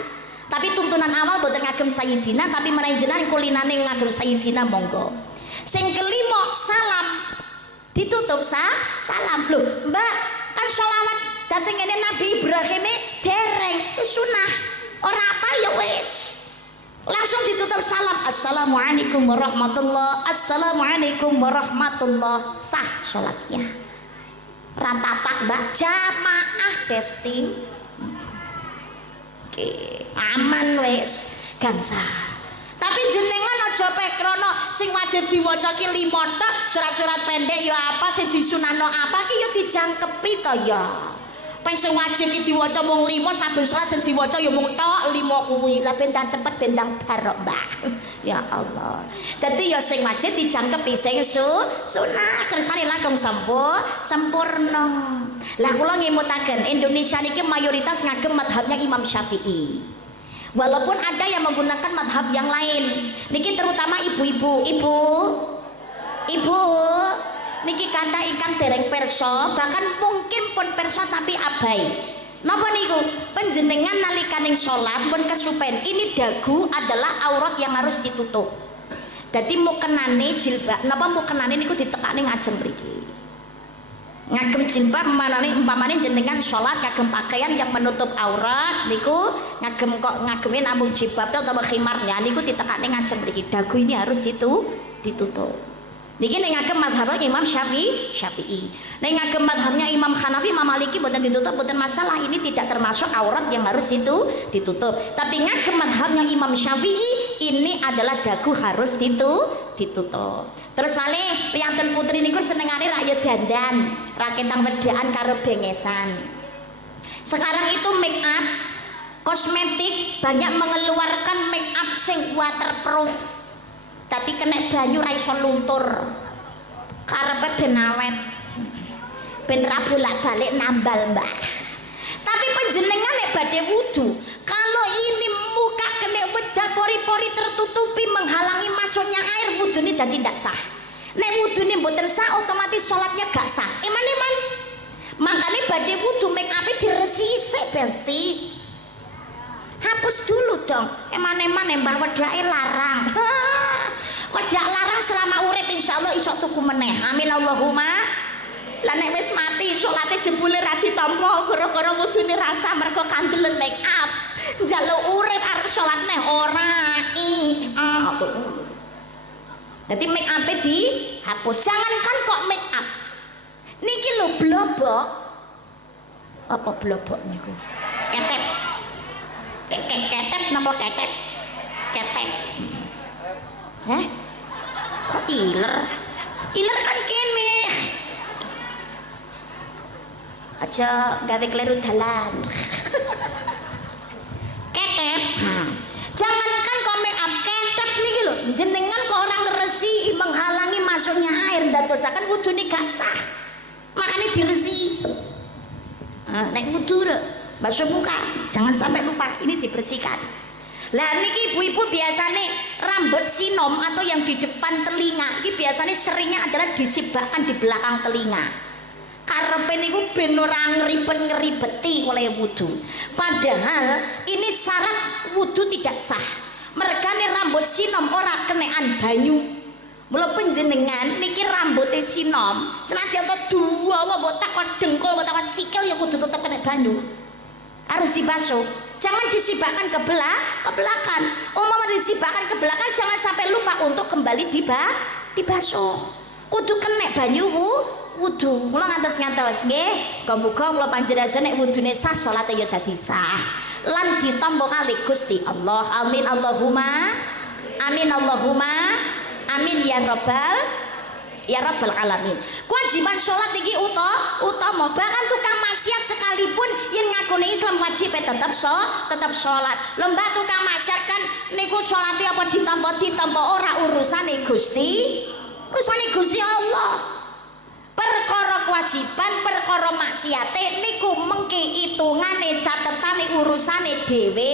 Tapi tuntunan awal boten ngagem Sayyidina tapi menawi jenengan kulinane ngagem Sayyidina monggo. Sing kelima salam ditutup salam lho Mbak kan sholawat dateng ini Nabi Ibrahim dereng sunah ora apa ya wis langsung ditutup salam assalamualaikum warahmatullah assalamualaikum warahmatullah sah sholatnya ratapak Mbak jamaah besti oke aman wis gansah. Tapi jenengan aja pekrono sing wajib diwaca ki 5 tok, surat-surat pendek ya apa sing disunahno apa ki ya dijangkepi to ya. Wis sing wajib ki diwaca mung 5 saben surat sing diwaca ya mung tok 5 kuwi. Lah ben cepet ben barok, Mbak. Ya Allah. Dadi ya sing wajib dijangkepi sing sunah kersane langkung sempurna. Lah kula ngemutaken Indonesia niki mayoritas ngagem madhabnya Imam Syafi'i. Walaupun ada yang menggunakan madhab yang lain. Niki terutama ibu-ibu, ibu niki kata ikan dereng perso, bahkan mungkin pun perso tapi abai. Napa niku? Panjenengan nalikaning sholat pun kesupen. Ini dagu adalah aurat yang harus ditutup. Jadi mukenane jilbab, napa mukenane niku ditekani ngajeng mriki. Ngagem jilbab umpamane jenengan sholat ngagem pakaian yang menutup aurat niku ngagemin namung jilbab atau khimarnya niku ditekani ngajeng mriki dagu ini harus ditutup. Niki nek ngagem madhab Imam Syafi'i. Nek ngagem madhabnya Imam Hanafi, Imam Maliki boten ditutup boten masalah, ini tidak termasuk aurat yang harus ditutup. Tapi ngagem madhabnya Imam Syafi'i ini adalah dagu harus ditutup. Terus malih priyanten putri niku senengane rakyat dandan, raketang wedaan karo bengesan. Sekarang itu make up, kosmetik banyak mengeluarkan make up sing waterproof. Tapi kena banyu ra iso luntur. Karepe ben awet. Ben ra bolak-balik nambal, Mbak. Tapi panjenengan nek badhe wudu, kalau ini muka kena wedak pori-pori tertutupi menghalangi masuknya air, wudune dadi ndak sah. Nek wudune mboten sah otomatis salatnya gak sah. Eman-eman. Makane badhe wudu make up diresiki Besti. Hapus dulu dong. Eman-eman mbah wedake larang. Wedak larang selama urip insyaallah iso tuku meneh. Amin Allahumma. Lah nek wis mati salate jebule ra ditampa gara-gara wudune rasa mergo kandelen make up. Njaluk urip arep salat neh ora. Dadi make up dihapus. Jangankan kok make up. Niki lho blobok. Apa blobok niku? Ketep. Ketep napa ketep? Ketep. Heh? Kok iler? Iler kan kene. Aja gawe kleru dalan. Ketep. Jangankan kok make up ketep niki lho, jenengan kok orang ngresi menghalangi masuknya air ndadosaken wudune gak sah. Makanya diresi. Nek wudu basuh muka, jangan sampai lupa ini dibersihkan. Lah niki ibu-ibu biasanya rambut sinom atau yang di depan telinga ini biasanya seringnya adalah disibakkan di belakang telinga. Karepe niku ben ora ngeribet-ngeribeti oleh wudu. Padahal ini syarat wudu tidak sah. Mergane rambut sinom ora kenean banyu. Mula panjenengan niki rambute sinom, senadyan to dawa mbok takon dengkul mbok takon sikil ya kudu tetep kena banyu. harus dibasuh. Jangan disibakkan ke belakang. Umpama disibakkan ke belakang, jangan sampai lupa untuk kembali dibasuh. Kudu kenek banyu wudu. Mula ngantos nggih. Muga kula panjenengan nek wudune sah salate ya dadi sah. Lan ditampa kali Gusti Allah. Amin Allahumma. Amin Allahumma. Amin ya rabbal alamin. Kewajiban sholat iki utama. Bahkan tukang maksiat sekalipun yang ngakuni Islam wajib tetap sholat. Lembah tukang maksiat kan niku sholati apa ditampa ora urusane Gusti Allah. Perkara kewajiban, perkara maksiate niku mengke hitungane catetane urusane dhewe.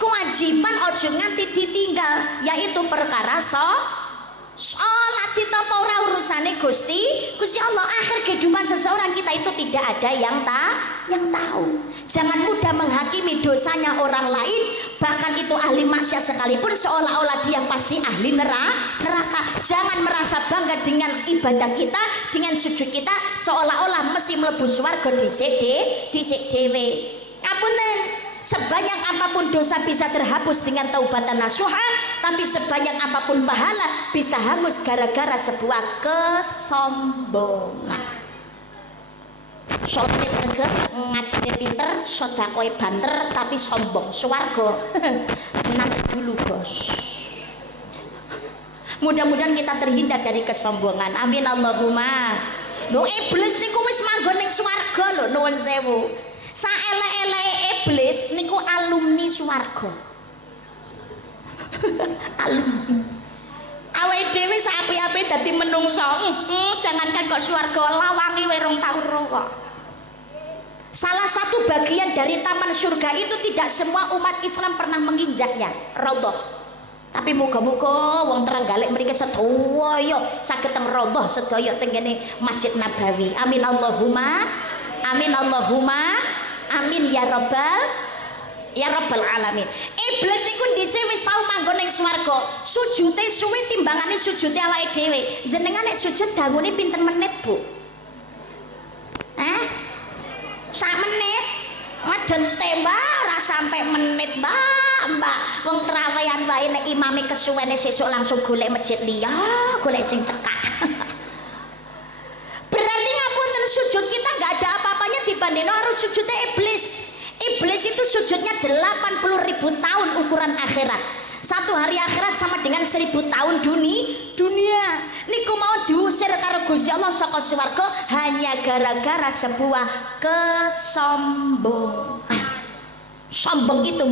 Kewajiban ojo nganti ditinggal, yaitu perkara sholat ditampa ora urusane Gusti Allah. Akhir kehidupan seseorang kita itu tidak ada yang tahu. Jangan mudah menghakimi dosanya orang lain, bahkan itu ahli maksiat sekalipun seolah-olah dia pasti ahli neraka. Jangan merasa bangga dengan ibadah kita, dengan sujud kita, seolah-olah mesti mlebu swarga dhisik dhewe. Ngapunten, sebanyak apapun dosa bisa terhapus dengan taubatan nasuha, tapi sebanyak apapun pahala bisa hangus gara-gara sebuah kesombongan. Sholatnya sregep, ngajine pinter, sedekahnya banter, tapi sombong swarga. Nanti dulu bos. Mudah-mudahan kita terhindar dari kesombongan. Amin Allahumma. Lho iblis niku wis manggon ning swarga lho, nuwun sewu. Saelek-eleke iblis niku alumni swarga. Alumni. Awake dhewe sapi-api dadi menungso. Jangankan kok swarga, lawange werong tau kok. Salah satu bagian dari taman surga itu tidak semua umat Islam pernah menginjaknya, Raudhah. Tapi muga-muga wong Trenggalek mriki sedaya saged teng Raudhah sedaya teng kene Masjid Nabawi. Amin Allahumma. Amin Allahumma. Amin ya rabbal alamin. Iblis niku dhisik wis tau manggon ning swarga. Sujute suwe timbangane sujute awake dhewe. Jenengan nek sujud dangune pinten menit, Bu? Sak menit? Medhen tembak ora sampai menit, Mbak. Wong trawean wae nek imame kesuwene sesuk langsung golek masjid liya, golek sing cekak. Berarti ngapunten sujud kita enggak ada apa-apanya dibandingno harus sujudnya iblis. Iblis itu sujudnya 80.000 tahun ukuran akhirat. Satu hari akhirat sama dengan 1000 tahun dunia. Niku mau diusir karo Gusti Allah saka swarga hanya gara-gara sebuah kesombongan. Sombong itu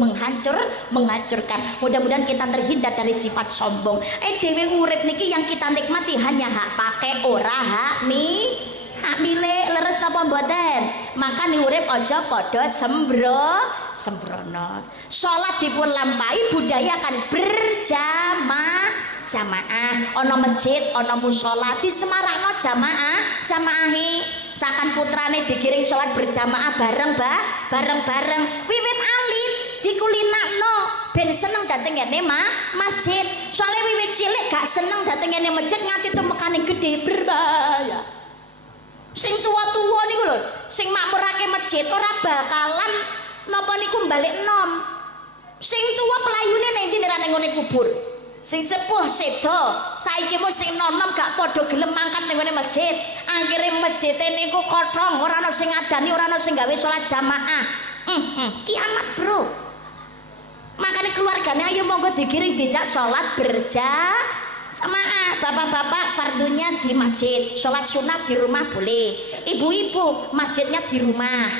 menghancurkan. Mudah-mudahan kita terhindar dari sifat sombong. Dewe urip niki yang kita nikmati hanya hak pakai, ora hak milik. Leres napa mboten? Maka urip aja padha sembrono. Salat dipun lampahi, budayakan berjamaah. Ana masjid, ana musala disemarakno jamaahe. Sakan putrane digiring salat berjamaah bareng. Wiwit alit dikulinakno ben seneng dateng ngene masjid. Soale wiwit cilik gak seneng dateng ngene masjid nganti tumekane gede berbahaya. Sing tua-tua niku lho, sing makmurake masjid ora bakalan napa niku balik nom. Sing tua pelayune ning ndi ning ngene kubur. Sing sepuh sedo, saiki mung sing nom-nom gak padha gelem mangkat ning ngene masjid. Akhire masjid niku kothong, ora ana sing ngadani, ora ana sing gawe salat jamaah. Kiamat, Bro. Makanya keluargane ayo monggo digiring dijak salat berjamaah. Bapak-bapak fardunya di masjid, sholat sunat di rumah boleh. Ibu-ibu masjidnya di rumah.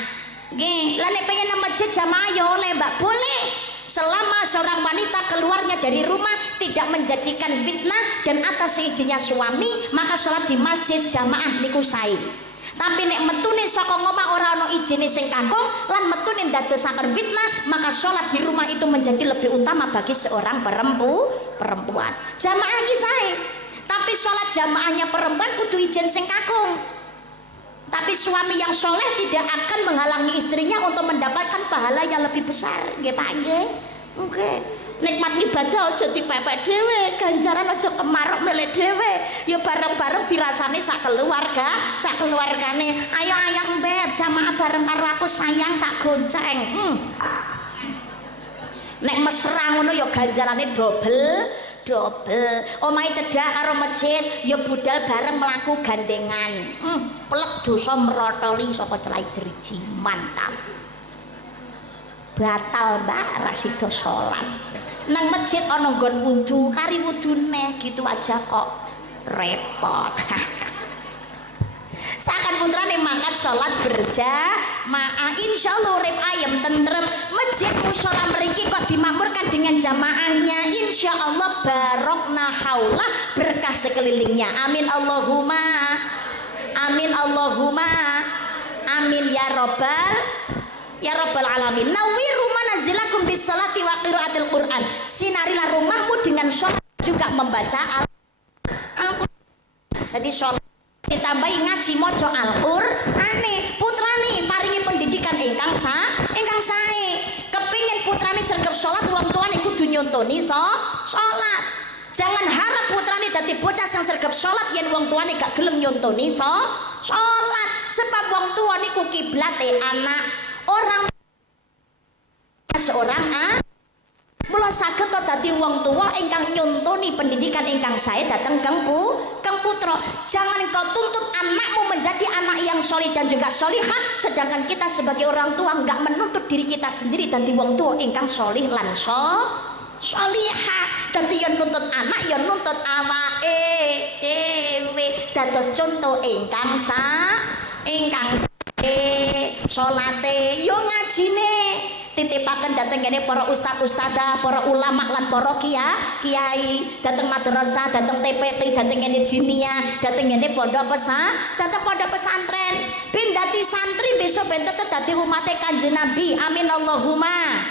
Nggih, lah nek pengen nang masjid jamaah ya oleh, Mbak, boleh. Selama seorang wanita keluarnya dari rumah tidak menjadikan fitnah dan atas izinnya suami, maka sholat di masjid jamaah niku sae. Tapi nek metune saka ngomah ora ana izine sing kakung lan metune ndadosaken fitnah, maka sholat di rumah itu menjadi lebih utama bagi seorang perempuan. Jamaah iki sae. Tapi sholat jamaahnya perempuan kudu izin sing kakung. Tapi suami yang soleh tidak akan menghalangi istrinya untuk mendapatkan pahala yang lebih besar. Nggih Pak nggih. Oke. nikmat ibadah aja dipepek dhewe, ganjaran aja kemaruk milih dhewe, ya bareng-bareng dirasani sak keluargane. Ayo ayang mbet jamaah bareng karo aku sayang tak gonceng. Nek mesra ngono ya ganjarane dobel. Omahe cedhak karo masjid ya budal bareng mlaku gandengan. Plek dosa merotoli saka celai driji, mantap. Batal mbak ra sida salat. Nang masjid ana nggon wudu, kari wudune gitu aja kok repot. Sakan putrane mangkat salat berjamaah, insyaallah urip ayem tentrem. Masjid mushola mriki kok dimakmurkan dengan jamaahnya, insyaallah barokna haula, berkah sekelilingnya. Amin Allahumma amin Allahumma amin ya rabbal alamin. Nawwiru manazilakum bis salati wa qiraatil Qur'an. Sinarilah rumahmu dengan salat juga membaca Al-Qur'an. Jadi salat ditambahi ngaji maca Al-Qur'ane. Putrane paringi pendidikan ingkang sae. Kepingin putrane sregep salat, wong tuane kudu nyontoni salat. Jangan harap putrane dadi bocah sing sregep salat yen wong tuane gak gelem nyontoni salat. Sebab wong tua niku kiblate anak orang seorang mula saged kok dadi wong tua ingkang nyontoni pendidikan ingkang sae dhateng kang putra. Jangan kau tuntut anakmu menjadi anak yang solih dan juga solihah, sedangkan kita sebagai orang tua enggak menuntut diri kita sendiri dadi wong tua ingkang solih lan solihah. Dadi yen nuntut anak ya nuntut awake dhewe dados contoh ingkang sae salate yo ngajine titipaken dhateng ngene para ustad-ustadzah, para ulama lan para kiai, dhateng madrasah, dhateng TPT, dhateng ngene diniyah, dhateng ngene pondok pesantren. Ben dadi santri besok ben tetep dadi umate Kanjeng Nabi. Amin Allahumma.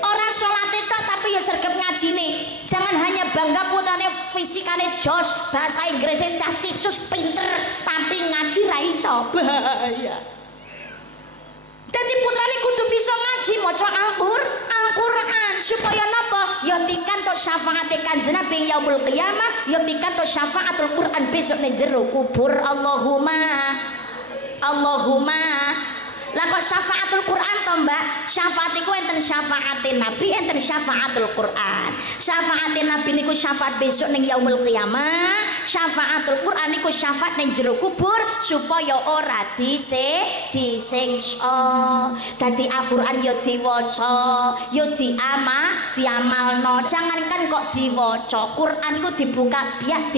Ora salate tok tapi ya sregep ngajine. Jangan hanya bangga putrane fisikane jos, bahasa Inggrisnya cah cicus pinter, tapi ngaji ra iso, bahaya. Dadi putrane kudu bisa ngaji maca Al-Qur'an supaya napa? Ya pikantuk syafaate Kanjeng Nabi yaumul qiyamah, ya pikantuk syafaatul Qur'an besok ning jero kubur. Allahumma. Lah kok syafaatul Quran to mbak? Syafaat iku enten syafaatin Nabi, enten syafaatul Quran. Syafaatin Nabi niku syafaat besok ning yaumul qiyamah, syafaatul Quran niku syafaat ning jero kubur supaya ora disiksa. Dadi Al-Qur'an ya diwaca, ya diamalno. Jangankan kok diwaca, Quran ku dibuka biak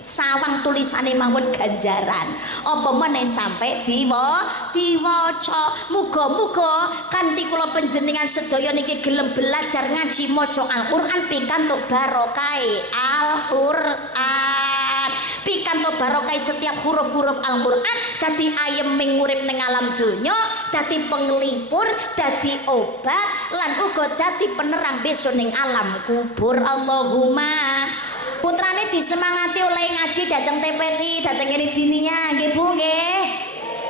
sawang tulisane mawon ganjaran. Apa meneh sampai diwaca. Muga-muga kanthi kula panjenengan sedaya niki gelem belajar ngaji maca Al-Qur'an pikantuk barokahe Al-Qur'an. Pikantuk barokahe setiap huruf-huruf Al-Qur'an dadi ayem mingurip ning alam donya, dadi penglipur, dadi obat lan uga dadi penerang besok ning alam kubur. Allahumma. Putrane disemangati oleh ngaji dateng TPI, dateng ngene diniyah, nggih Bu nggih.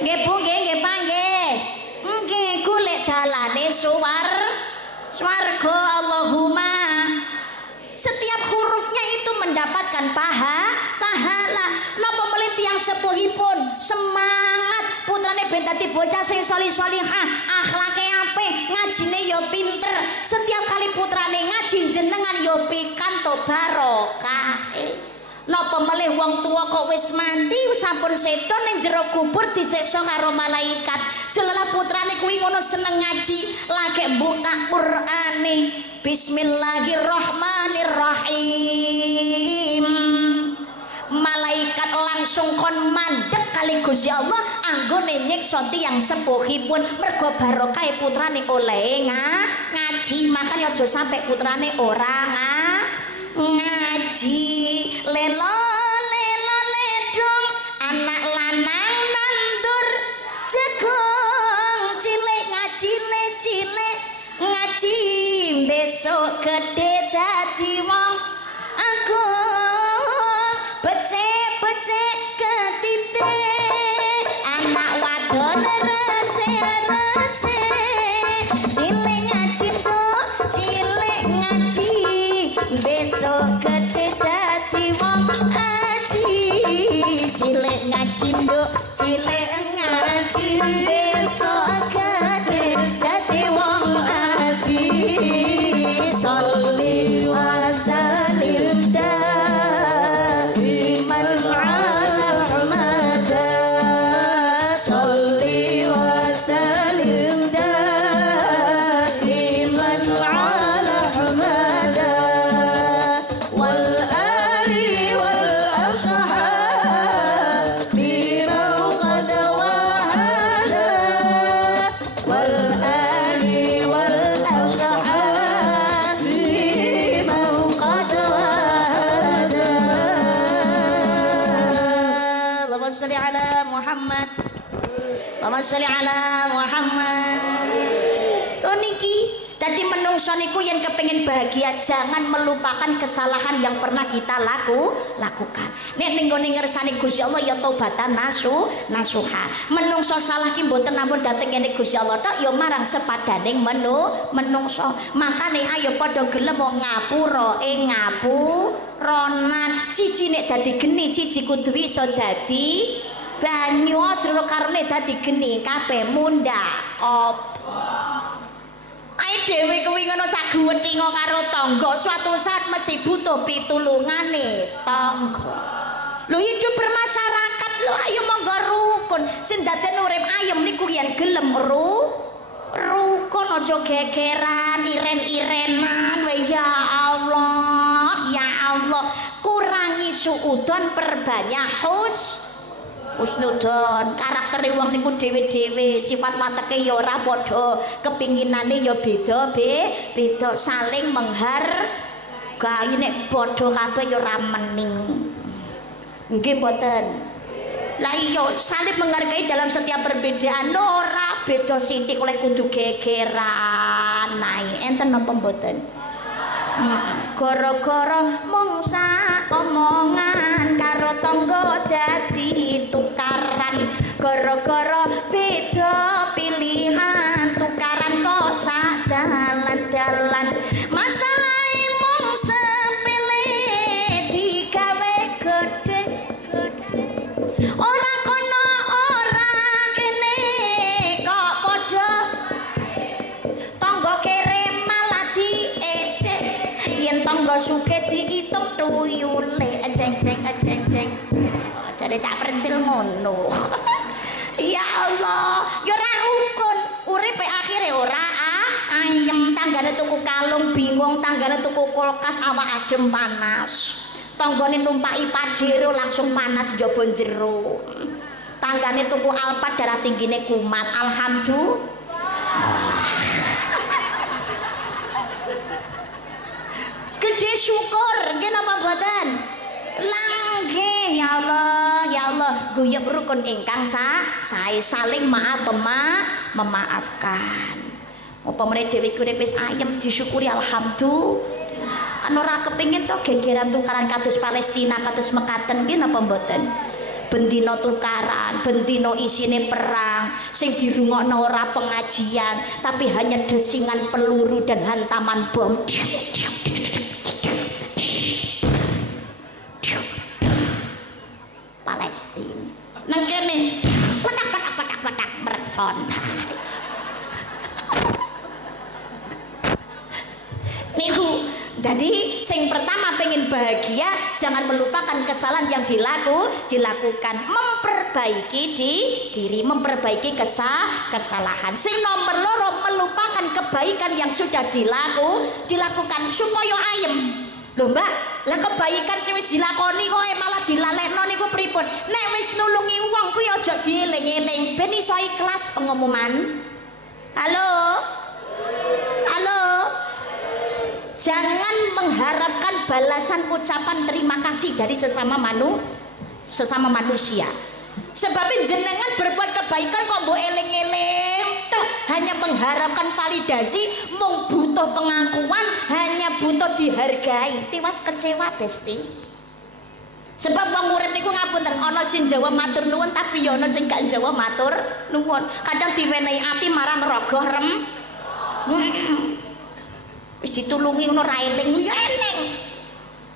Nggih Bu nggih, nggih Pak nggih. Nggih golek dalane swarga. Allahumma. Setiap hurufnya itu mendapatkan pahala. Napa melih tiyang sepuhipun semangat putrane ben dadi bocah sing solih-solihah, akhlake apik, ngajine ya pinter. Setiap kali putrane ngaji jenengan ya pikantuk barokah. Napa melih wong tua kok wis mati sampun sedo ning jero kubur disiksa karo malaikat. Selelah putrane kuwi ngono seneng ngaji, lagi buka Qur'ane. Bismillahirrahmanirrahim. Malaikat langsung kon mandeg kali Gusti Allah anggone nyiksa tiyang sepuhipun mergo barokah putrane oleh ngaji. Makanya aja sampai putrane ora ngaji. Lelo ledong anak lanang nandur jagung cilik ngaji besok gede dadi wong agung. Becek ketite anak wadon rese cilik ngaji tuh cilik ngaji nduk cilik ngaji besok gede dadi wong aji sholli wa sallim daiman ala ahmada sholli wa sallim daiman ala ahmada wal ali wal ashab bima qad wahada wal ali wal ashab bima qad wahada Allahumma shalli ala Muhammad Allahumma sholli ala Muhammad. To niki dadi menungso niku yen kepengin bahagia jangan melupakan kesalahan yang pernah kita lakukan. Nek ning gone ngersani Gusti Allah ya taubatan nasuha. Menungso salah ki mboten namung dhateng ngene Gusti Allah tok ya marang sepadaning menungso. Makane ayo padha gelem ngapura ngapuronan. Siji nek dadi geni siji kudu iso dadi banyu aja karone dadi geni kabeh mundhak apa ae dhewe kuwi ngono sak guwetinga karo tangga suatu saat mesti butuh pitulungane tangga lho hidup bermasyarakat lho ayo monggo rukun sing daden urip ayem niku yen gelem rukun aja gegeran iren-irenan ya Allah kurangi suudon perbanyak husnudon karakter wong niku dhewe-dhewe sifat wateke ya ora padha kepinginane ya beda saling menghargai nek padha kabeh ya ora mening nggih mboten lah iya saling menghargai dalam setiap perbedaan ora beda sithik oleh kudu gegeran nae enten napa mboten gara-gara mung sak omongan karo tangga dadi tukaran gara-gara beda pilihan tukaran kok sak dalan-dalan masalah mung sepele digawe gede ora kono ora kene kok padha tangga kere malah diecek yen tangga sugih diitung tuyule jeng jare cak percil ngono ya Allah ya ora rukun uripe akhire ora ayem tanggane tuku kalung bingung tanggane tuku kulkas awak adem panas tanggane numpaki pajero langsung panas njaba jero tanggane tuku alpat darah tinggine kumat alhamdulillah gede syukur nggih napa mboten langgih ya Allah guyub rukun ingkang sae saling memaafkan apa meneh dhewe urip wis ayem disyukuri alhamdulillah kan ora kepengin to gegeran tukaran kados Palestina kados mekaten nggih napa mboten bendino tukaran bendino isine perang sing dirungokno ora pengajian tapi hanya desingan peluru dan hantaman bom Palestina nang kene petak mercon niku jadi sing pertama pengen bahagia jangan melupakan kesalahan yang dilakukan memperbaiki diri memperbaiki kesalahan sing nomor loro melupakan kebaikan yang sudah dilakukan supaya ayem lho mbak lah kebaikan sing wis dilakoni kok malah dilalekno niku pripun nek wis nulungi wong kuwi aja dieling-eling ben iso ikhlas pengumuman halo jangan mengharapkan balasan ucapan terima kasih dari sesama manusia sebab jenengan berbuat kebaikan kok mbok eling-eling hanya mengharapkan validasi mung butuh pengakuan hanya butuh dihargai tiwas kecewa besti sebab wong urip niku ngapunten ana sing jawab matur nuwun tapi ya ana sing gak jawab matur nuwun kadang diwenehi ati marang rogoh rem wis ditulungi ngono ra eling ya eling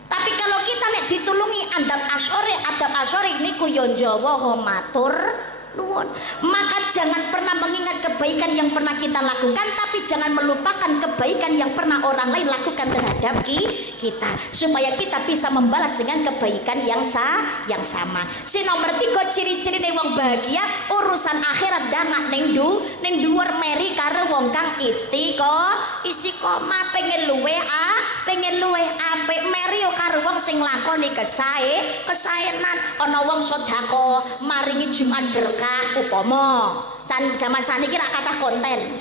tapi kalau kita nek ditulungi andam asore adab asyari niku yo Jawa matur nuwun. Maka jangan pernah mengingat kebaikan yang pernah kita lakukan, tapi jangan melupakan kebaikan yang pernah orang lain lakukan terhadap kita, supaya kita bisa membalas dengan kebaikan yang sama. Si nomor 3 ciri-ciri wong bahagia urusan akhirat dangak ning dhuwur meri karo wong kang istiqomah pengen luweh apik meri karo wong sing lakoni kesaenan. Ana wong sedekah maringi Jumat berkah upama zaman saniki rak kathah konten,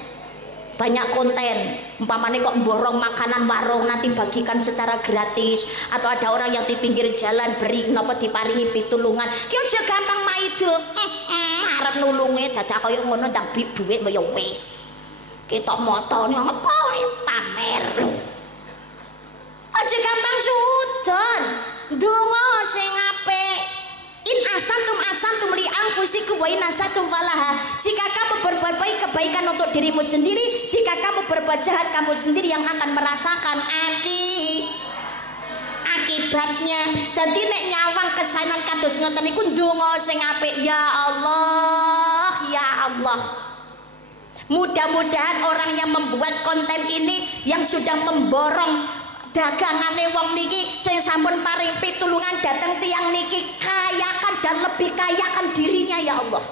banyak konten umpamane kok borong makanan warung nanti bagikan secara gratis, atau ada orang yang di pinggir jalan beri napa diparingi pitulungan ki aja gampang maido arep nulunge dadak kaya ngono ndang duit ya wis ketok motone apa pamer aja gampang sudon donga sing apik. In asantum li anfusikum wa in asatum falaha. Jika kamu berbuat baik kebaikan untuk dirimu sendiri, jika kamu berbuat jahat kamu sendiri yang akan merasakan akibatnya. Dadi nek nyawang kesaenan kados ngoten niku ndonga sing apik, ya Allah, ya Allah. Mudah-mudahan orang yang membuat konten ini yang sudah memborong dagangane wong niki sing sampun paring pitulungan dateng tiang niki kayakan dan lebih kayakan dirinya ya Allah,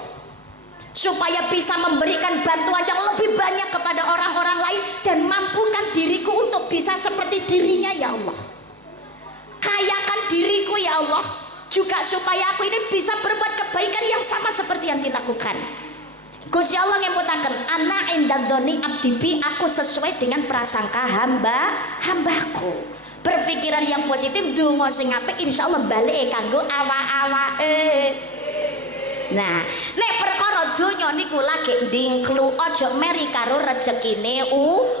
supaya bisa memberikan bantuan yang lebih banyak kepada orang-orang lain dan mampukan diriku untuk bisa seperti dirinya ya Allah. Kayakan diriku ya Allah juga supaya aku ini bisa berbuat kebaikan yang sama seperti yang dilakukan. Gusti Allah ngemutaken ana indadzoni abdi, aku sesuai dengan prasangka hambaku. Berpikiran yang positif, donga sing apik insyaallah balik kanggo awak-awake. Nah, nek perkara donya niku lagi ndingklu aja meri karo rezekine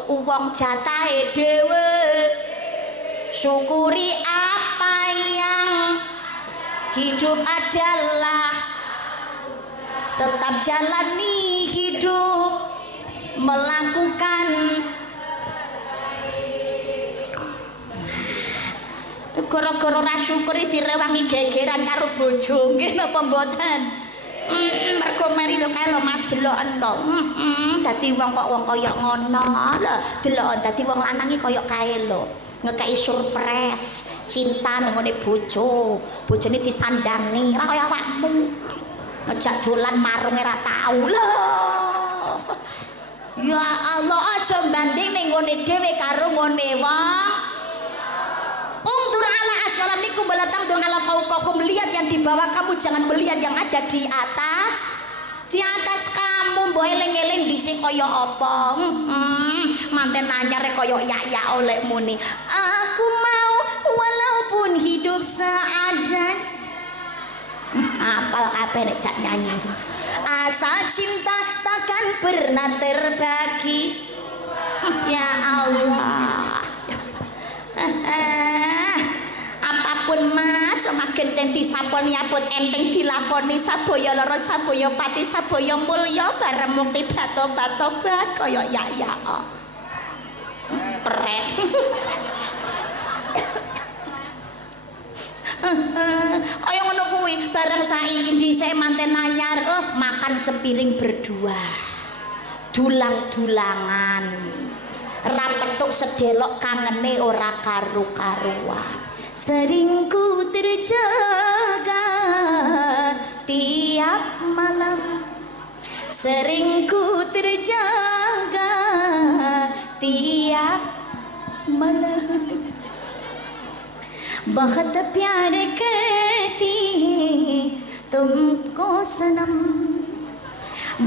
wong jatahe dhewe. Syukuri apa yang hidup adalah tetap jalani hidup melakukan gara-gara ora syukuri direwangi gegeran karo bojo nggih napa mboten. Mergo meri lho kae lho Mas deloken to. Dadi wong kok wong kaya ngono lho, deloken dadi wong lanang iki kaya kae lho. Ngekei surprise cinta nengone bojo, bojone disandani ora kaya awakmu. Ngejak dolan marung ora tau lho. Ya Allah aja banding ning ngone dhewe karo ngone wong. Ungdur ala aswalam nikum balatang dur ala fauqakum, lihat yang di bawah kamu, jangan melihat yang ada di atas. Di atas kamu mbok eling-eling dhisik kaya apa? Manten anyar kaya ya oleh muni. Aku mau walaupun hidup seadanya. Apal kabeh nek jak nyanyi. Asa cinta takkan pernah terbagi. Ya Allah. Apapun Mas, semakin tenti saponi apot enteng dilakoni saboya lara saboya pati saboya mulya bareng mukti bato-bato kaya ya. Pret. Kaya ngono kuwi bareng saiki dhisik manten anyar makan sepiring berdua. Dulang-dulangan. Ra petuk sedelok kangene ora karu-karuan. Sering ku terjaga tiap malam. Sering ku terjaga tiap malam. बहुत प्यार करती तुमको सनम,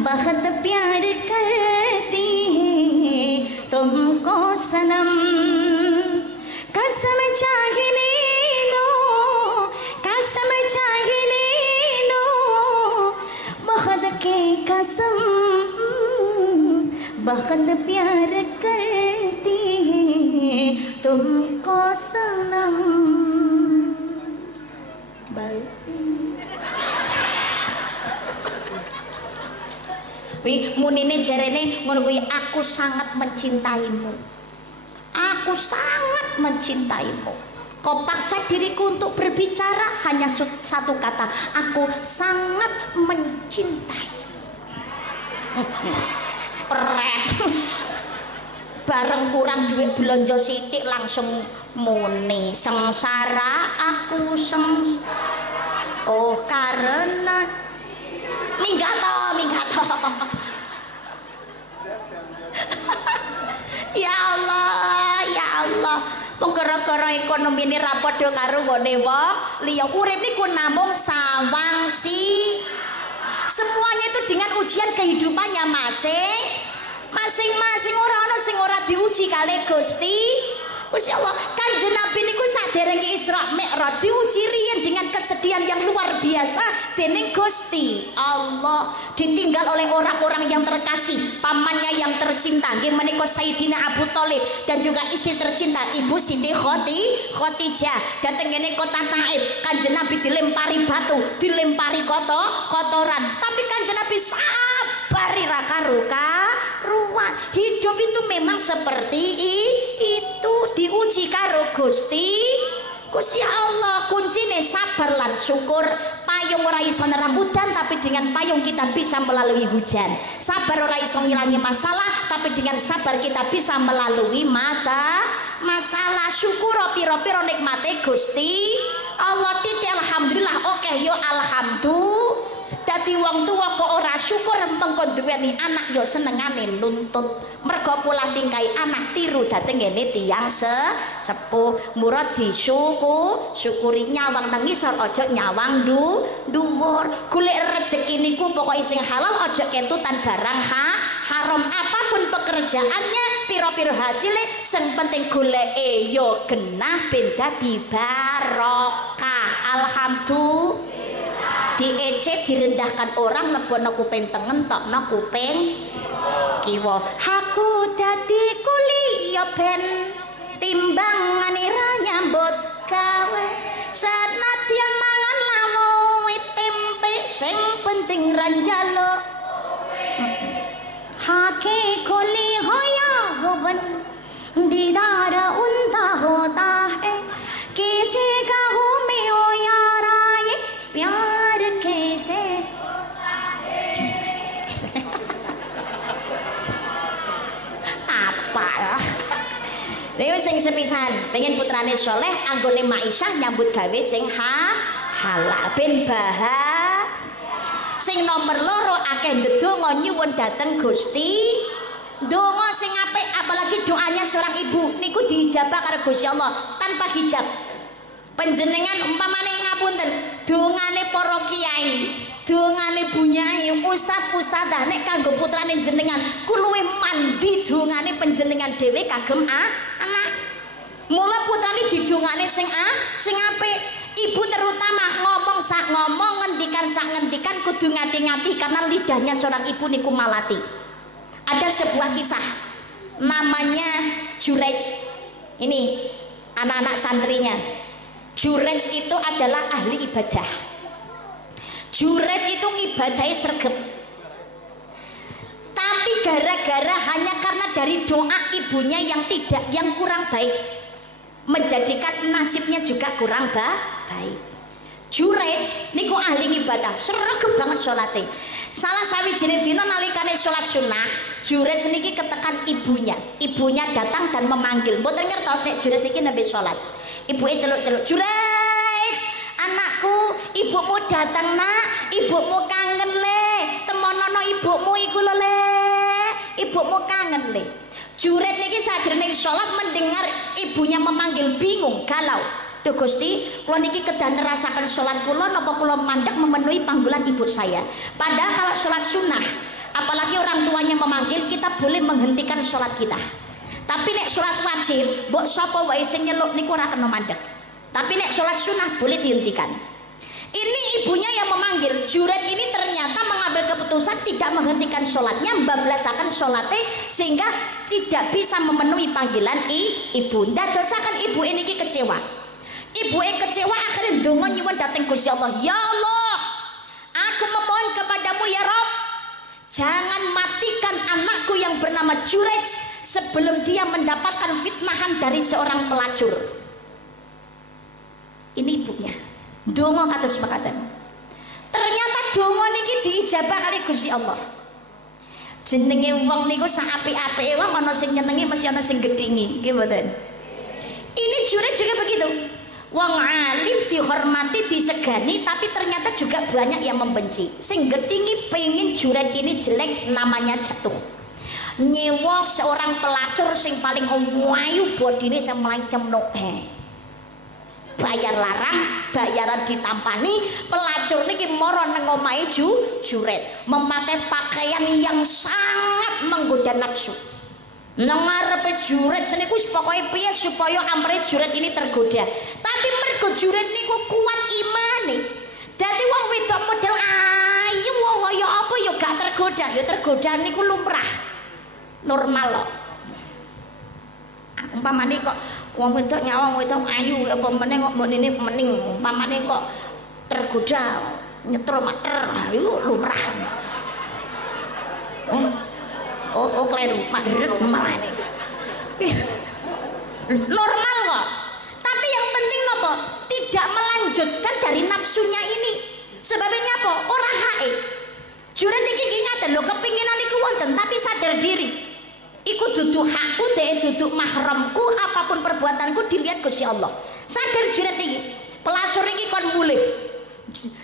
बहुत प्यार करती तुमको सनम, कसम चाहने लो, कसम चाहने लो, बहुत की कसम, बहुत प्यार करती तुमको सनम. Baik. Wi munine jarene ngono kuwi, aku sangat mencintaimu. Aku sangat mencintaimu. Kau paksa diriku untuk berbicara hanya satu kata, aku sangat mencintai. Peret. Bareng kurang duit belanja sithik langsung muni sengsara aku oh karena minggat to. Ya Allah gara-gara ekonomi ini ra padha karo ngene wong liya urip niku namung sawang semuanya itu dengan ujian kehidupannya masing-masing ora ana sing ora diuji kali Gusti Allah. Kanjeng Nabi niku saderenge Isra Mi'raj diuji riyen dengan kesedihan yang luar biasa dening Gusti Allah, ditinggal oleh orang-orang yang terkasih, pamannya yang tercinta nggih menika Sayyidina Abu Thalib dan juga istri tercinta Ibu Siti Khadijah. Dateng ngene kota Taif, Kanjeng Nabi dilempari batu, dilempari kotoran, tapi Kanjeng Nabi sabar ira karuan. Hidup itu memang seperti itu, diuji karo Gusti Allah. Kuncine sabar lan syukur. Payung ora iso nerambutan, tapi dengan payung kita bisa melalui hujan. Sabar ora iso ngilangi masalah, tapi dengan sabar kita bisa melalui masalah. Syukur piro-piro nikmate Gusti Allah. Titik alhamdulillah, oke yo alhamdulillah. Dadi wong tuwa kok ora syukur mengko duweni anak yo senengane nuntut. Mergo pola tingkai anak tiru dateng ngene tiyang sepuh. Murad syukuri nyawang nang ngisor aja nyawang dhuwur. Golek rezeki niku pokoke sing halal aja kentutan barang haram. Apapun pekerjaannya, piro-piro hasilnya, sing penting goleke yo genah ben dadi barokah. Alhamdulillah. Diecek direndahkan orang lebono kuping tengen tokno kuping kiwa. Aku dadi kuli ya ben timbangane ra nyambut gawe sanadyan mangan lawe tempe sing penting ra njaluk hake kuli hoya hoben didara unta hota hai kisi ka humi hoya raye pyar kese apa ya Dewe sing sepisan pengen putrane soleh anggone Ma'isyah nyambut gawe sing halal ben sing nomor loro akeh ndedonga nyuwun dateng Gusti. Donga sing apik apalagi doanya seorang ibu niku diijabah karo Gusti Allah tanpa hijab. Panjenengan umpamane ngapunten dongane para kiai, dongane bunyai, ustad-ustadzah nek kanggo putrane jenengan kuluwe mandi dongane panjenengan dhewe kagem anak. Mula putrane didongane sing apik. Ibu terutama ngomong sak ngomong, ngendikan sak ngendikan kudu ngati-ngati karena lidahnya seorang ibu niku malati. Ada sebuah kisah namanya Jurej. Ini anak-anak santrinya. Jurej itu adalah ahli ibadah. Jurej itu ngibadahi sregep. Tapi gara-gara hanya karena dari doa ibunya yang kurang baik, menjadikan nasibnya juga kurang baik. Jurej niku ahli ibadah, sregep banget salate. Salah sawijine dina nalikane salat sunah, Jurej niki ketekan ibunya. Ibunya datang dan memanggil. Mboten ngertos nek Jurej niki nembe salat. Ibuke celuk-celuk, "Jurej, anakku, ibumu datang nak, ibumu kangen le. Temonono ibumu iku lho le. Ibumu kangen le." Jurej niki sajroning salat mendengar ibunya memanggil bingung, galau. Duh Gusti, kula niki kedah nerasaken salat kula napa kula mandeg memenuhi panggilan ibu saya. Padahal kalau salat sunnah, apalagi orang tuanya memanggil, kita boleh menghentikan salat kita. Tapi nek salat wajib, mbok sapa wae sing nyeluk niku ora kena mandeg. Tapi nek salat sunnah boleh dihentikan. Ini ibunya yang memanggil. Juret ini ternyata mengambil keputusan tidak menghentikan sholatnya, membablasakan sholatnya sehingga tidak bisa memenuhi panggilan ibu. Ndadosaken ibu ini kecewa. Ibu kecewa akhirnya ndonga nyuwun dhateng Gusti Allah. Ya Allah, aku memohon kepadamu ya Rob, jangan matikan anakku yang bernama Jurej sebelum dia mendapatkan fitnahan dari seorang pelacur. Ini ibunya. Donga kados mekaten. Ternyata donga niki diijabah kali Gusti Allah. Jenenge wong niku sak apik-apike wong ana sing nyenengi mesti ana sing gedhingi, nggih mboten? Ini Juret juga begitu. Wong alim dihormati, disegani, tapi ternyata juga banyak yang membenci. Sing gedhingi pengen Juret ini jelek, namanya jatuh. Nyewa seorang pelacur sing paling wayu bodine sing melancem noe. Bayar larang, bayaran ditampani, pelacur niki moro nang omahe Juret, memakai pakaian yang sangat menggoda nafsu. Nang ngarepe Juret seniku pokoke piye supaya amre Juret ini tergoda. Tapi mergo Juret niku kuat imane. Dadi wong wedok model ayu kaya apa ya gak tergoda. Ya tergoda niku lumrah. Normal loh. Umpamane kok wong wedok nyawang wedok ayu apa meneh kok menine mening umpamane kok tergoda nyetro mater ayo lumrah. Oh kleru madret malah ini. Normal kok. Tapi yang penting nopo? Tidak melanjutkan dari nafsunya ini. Sebabnya apa? Orang hae. Juret iki ngaten lho kepinginan iku wonten tapi sadar diri. Iku duduk hakku, dek duduk mahramku, apapun perbuatanku dilihat Gusti Allah. Sadar Juret iki. Pelacur iki kon mulih.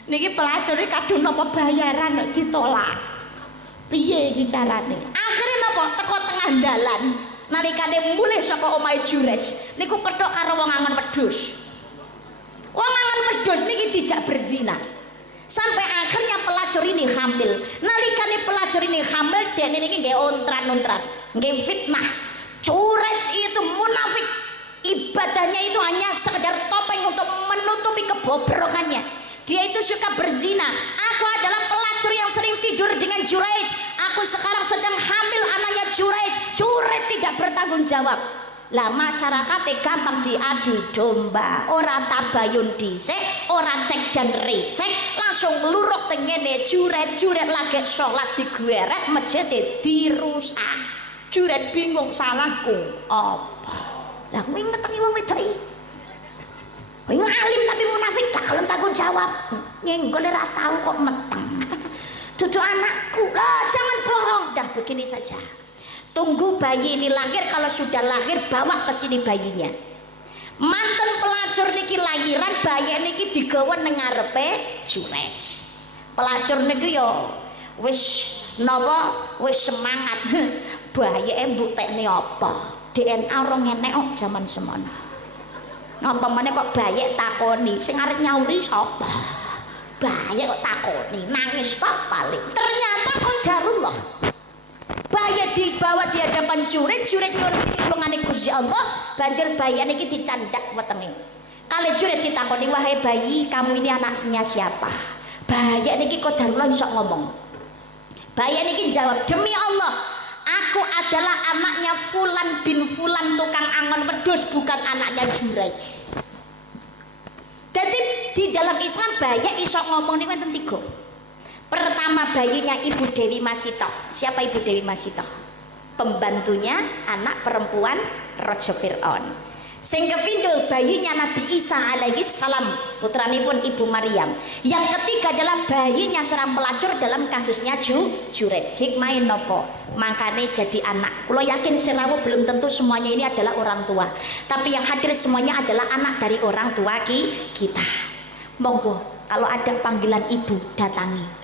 Niki pelacur iki kadung napa bayaran kok ditolak. Piye iki carane? Akhire napa teko tengah dalan. Nalikane mulih saka omahe Juret, niku kethok karo wong angon wedhus. Wong angon wedhus niki dijak berzina. Sampai akhirnya pelacur ini hamil. Nalikane pelacur ini hamil, dene niki nggih ontran-ontran, nggih fitnah. Juret itu munafik. Ibadahnya itu hanya sekedar topeng untuk menutupi kebobrokannya. Dia itu suka berzina. Aku adalah pelacur yang sering tidur dengan Juret. Aku sekarang sedang hamil anaknya Juret. Juret tidak bertanggung jawab. Lah masyarakat gampang diadu domba. Orang tabayun dhisik, orang cek dan recek, langsung ngluruk tengene Juret. Juret lagi sholat digeret, masjid dirusak. Juret bingung, salahku apa? Lah kuwi ngetengi wong wedok iki. Wong alim tapi munafik gak kalem tanggung jawab. Nyenggol ora tahu kok meteng. Cucu anakku. Lah jangan bohong. Dah begini saja. Tunggu bayi ini lahir, kalau sudah lahir bawa ke sini bayinya. Manten pelacur niki lahiran, bayi niki digawa nang ngarepe Juret. Pelacur niki yo wis napa wis semangat. Bayike mbutekne apa? DNA ora ngenek kok jaman semono. Ngapa meneh kok bayek takoni sing arep nyauri sapa? Bayek kok takoni, nangis kok paling. Ternyata qadarullah. Bayek dibawa di hadapan Juret, Juret nyuruh pitulungane Gusti Allah, banjur bayane iki dicandak wetenge. Kali Juret ditakoni, "Wahai bayi, kamu ini anaknya siapa?" Bayek niki qadarullah iso ngomong. Bayek niki jawab, "Demi Allah, aku adalah anaknya Fulan bin Fulan tukang angon wedhus, bukan anaknya Juret." Jadi di dalam Islam bayek iso ngomong niku enten 3. Pertama bayinya Ibu Dewi Masitoh. Siapa Ibu Dewi Masitoh? Pembantunya anak perempuan Raja Fir'aun. Sing kepindho bayinya Nabi Isa alaihi salam, putranipun Ibu Maryam. Yang ketiga adalah bayinya seorang pelacur dalam kasusnya Juret. Hikmahe napa? Makane jadi anak. Kula yakin senawu belum tentu semuanya ini adalah orang tua, tapi yang hadir semuanya adalah anak dari orang tua kita. Monggo kalau ada panggilan ibu datangi.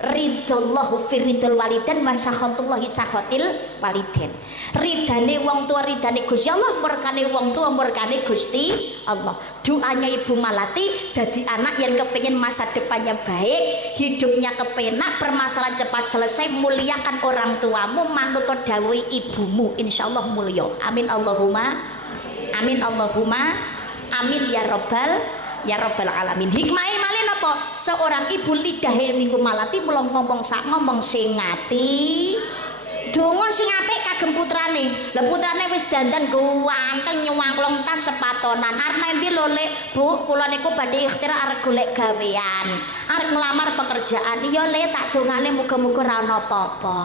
Ridallahu fi ridal walidain wa sakhatullahi sakhatil walidain. Ridane wong tua ridane Gusti Allah, murkane wong tua murkane Gusti Allah. Doanya Ibu Malati dadi anak yang kepingin masa depannya baik, hidupnya kepenak, permasalahan cepat selesai, muliakan orang tuamu, manut dawuh ibumu, insyaallah mulya. Amin Allahumma amin Allahumma amin ya rabbal alamin. Hikmahe malih napa? Seorang ibu lidahe niku Malati mula ngomong sak ngomong sing ngati. Donga sing apik kagem putrane. Lah putrane wis dandan ganteng nyuwangklong tas sepatonan. Arep endi lho, Lek? Bu, kula niku badhe ikhtiar arep golek gawean. Arep nglamar pekerjaan. Iya, Le, tak dongane muga-muga ora ana apa-apa.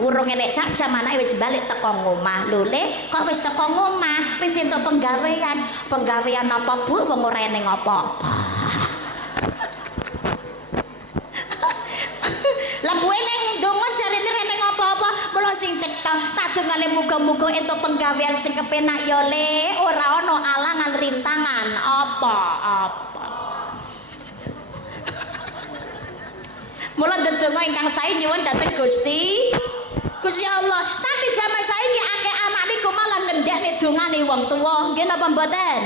urung enek sak jam anake wis balik teko ngomah. Lho Le, kok wis teko ngomah? Wis entuk penggawean. Penggawean apa Bu? Wong ora eneng apa-apa. Lah buwe ning ndonga jarine eneng apa-apa, mula sing cetha tak dongane muga-muga entuk penggawean sing kepenak ya Le, ora ana alangan rintangan apa-apa. Mula ndedonga ingkang sae nyuwun dhateng Gusti Allah. Tapi zaman saiki akeh anak niku malah ngendhekne dongane wong tuwa. Nggih napa mboten?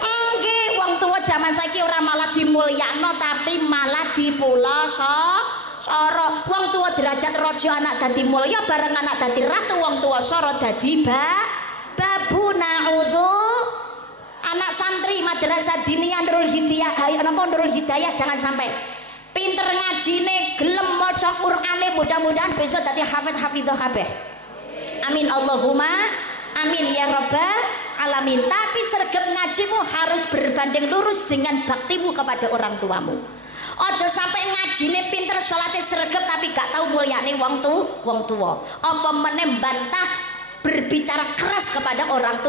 Nggih, wong tuwa zaman saiki ora malah dimulyakno tapi malah soro. Wong tuwa derajat raja, anak dadi mulya, bareng anak dadi ratu, wong tuwa soro dadi babu. Naudzu. Anak santri madrasah diniyah Nurul Hidayah, Nurul Hidayah jangan sampai pinter ngajine, gelem maca Qur'ane, mudah-mudahan besok dadi hafidh-hafidhah kabeh. Amin Allahumma amin ya rabbal alamin. Tapi sregep ngajimu harus berbanding lurus dengan baktimu kepada orang tuamu. Ojo sampai ngajine pinter, salate sregep tapi gak tahu mulyane wong tua. Apa meneh bantah berbicara keras kepada orang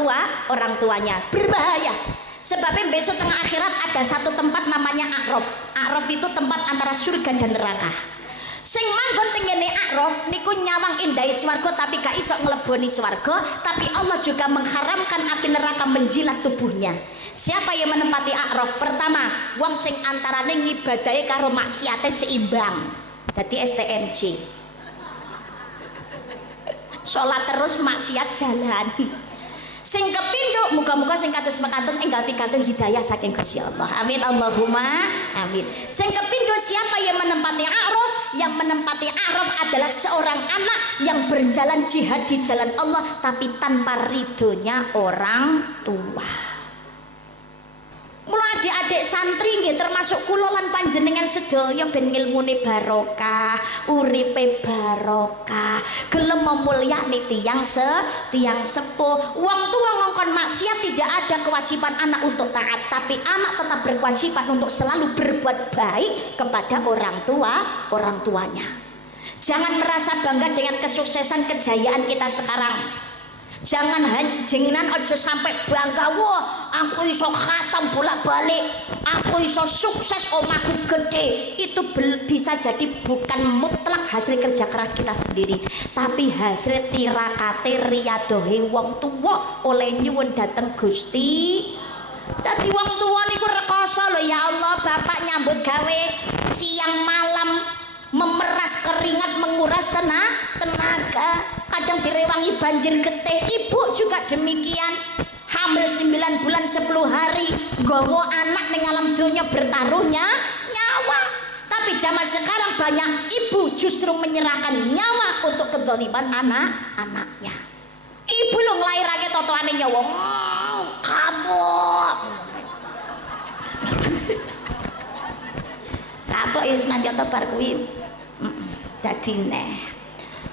tuanya. Berbahaya. Sebabnya besok tengah akhirat ada satu tempat namanya A'raf. A'raf itu tempat antara surga dan neraka. Sing manggon tenggene A'raf niku nyawang indai swarga tapi gak iso ngleboni swarga, tapi Allah juga mengharamkan api neraka menjilat tubuhnya. Siapa yang menempati A'raf? Pertama, wong sing antarane ngibadahe karo maksiate seimbang. Dadi STMJ. Salat terus maksiat jalan. Sing kepindho muga-muga sing kados mekaten enggal pikantuk hidayah saking Gusti Allah. Amin Allahumma amin. Sing kepindho siapa yang menempati A'raf? Yang menempati A'raf adalah seorang anak yang berjalan jihad di jalan Allah tapi tanpa ridhonya orang tua. Mula adik-adik santri nggih termasuk kula lan panjenengan sedaya ben ngilmune barokah, uripe barokah, gelem memulyani tiyang sepuh. Wong tua ngongkon maksiat tidak ada kewajiban anak untuk taat, tapi anak tetap berkewajiban untuk selalu berbuat baik kepada orang tuanya. Jangan merasa bangga dengan kesuksesan kejayaan kita sekarang. Jangan jenengan ojo sampai bangga, wah aku iso khatam bolak-balik, aku iso sukses, omahku gede. Itu bisa jadi bukan mutlak hasil kerja keras kita sendiri, tapi hasil tirakate riyadohe wong tua oleh nyuwun dateng Gusti. Tadi wong tua niku rekoso lho ya Allah, bapak nyambut gawe siang malam memeras keringat, menguras tenaga, kadang direwangi banjir getih. Ibu juga demikian, hamil 9 bulan 10 hari, gowo anak ning alam dunia bertaruhnya nyawa. Tapi zaman sekarang banyak ibu justru menyerahkan nyawa untuk kezaliman anak-anaknya. Ibu lo nglairake totoane nyawa, kamu kapok ya senantiasa tebar kuwi. Dadi neh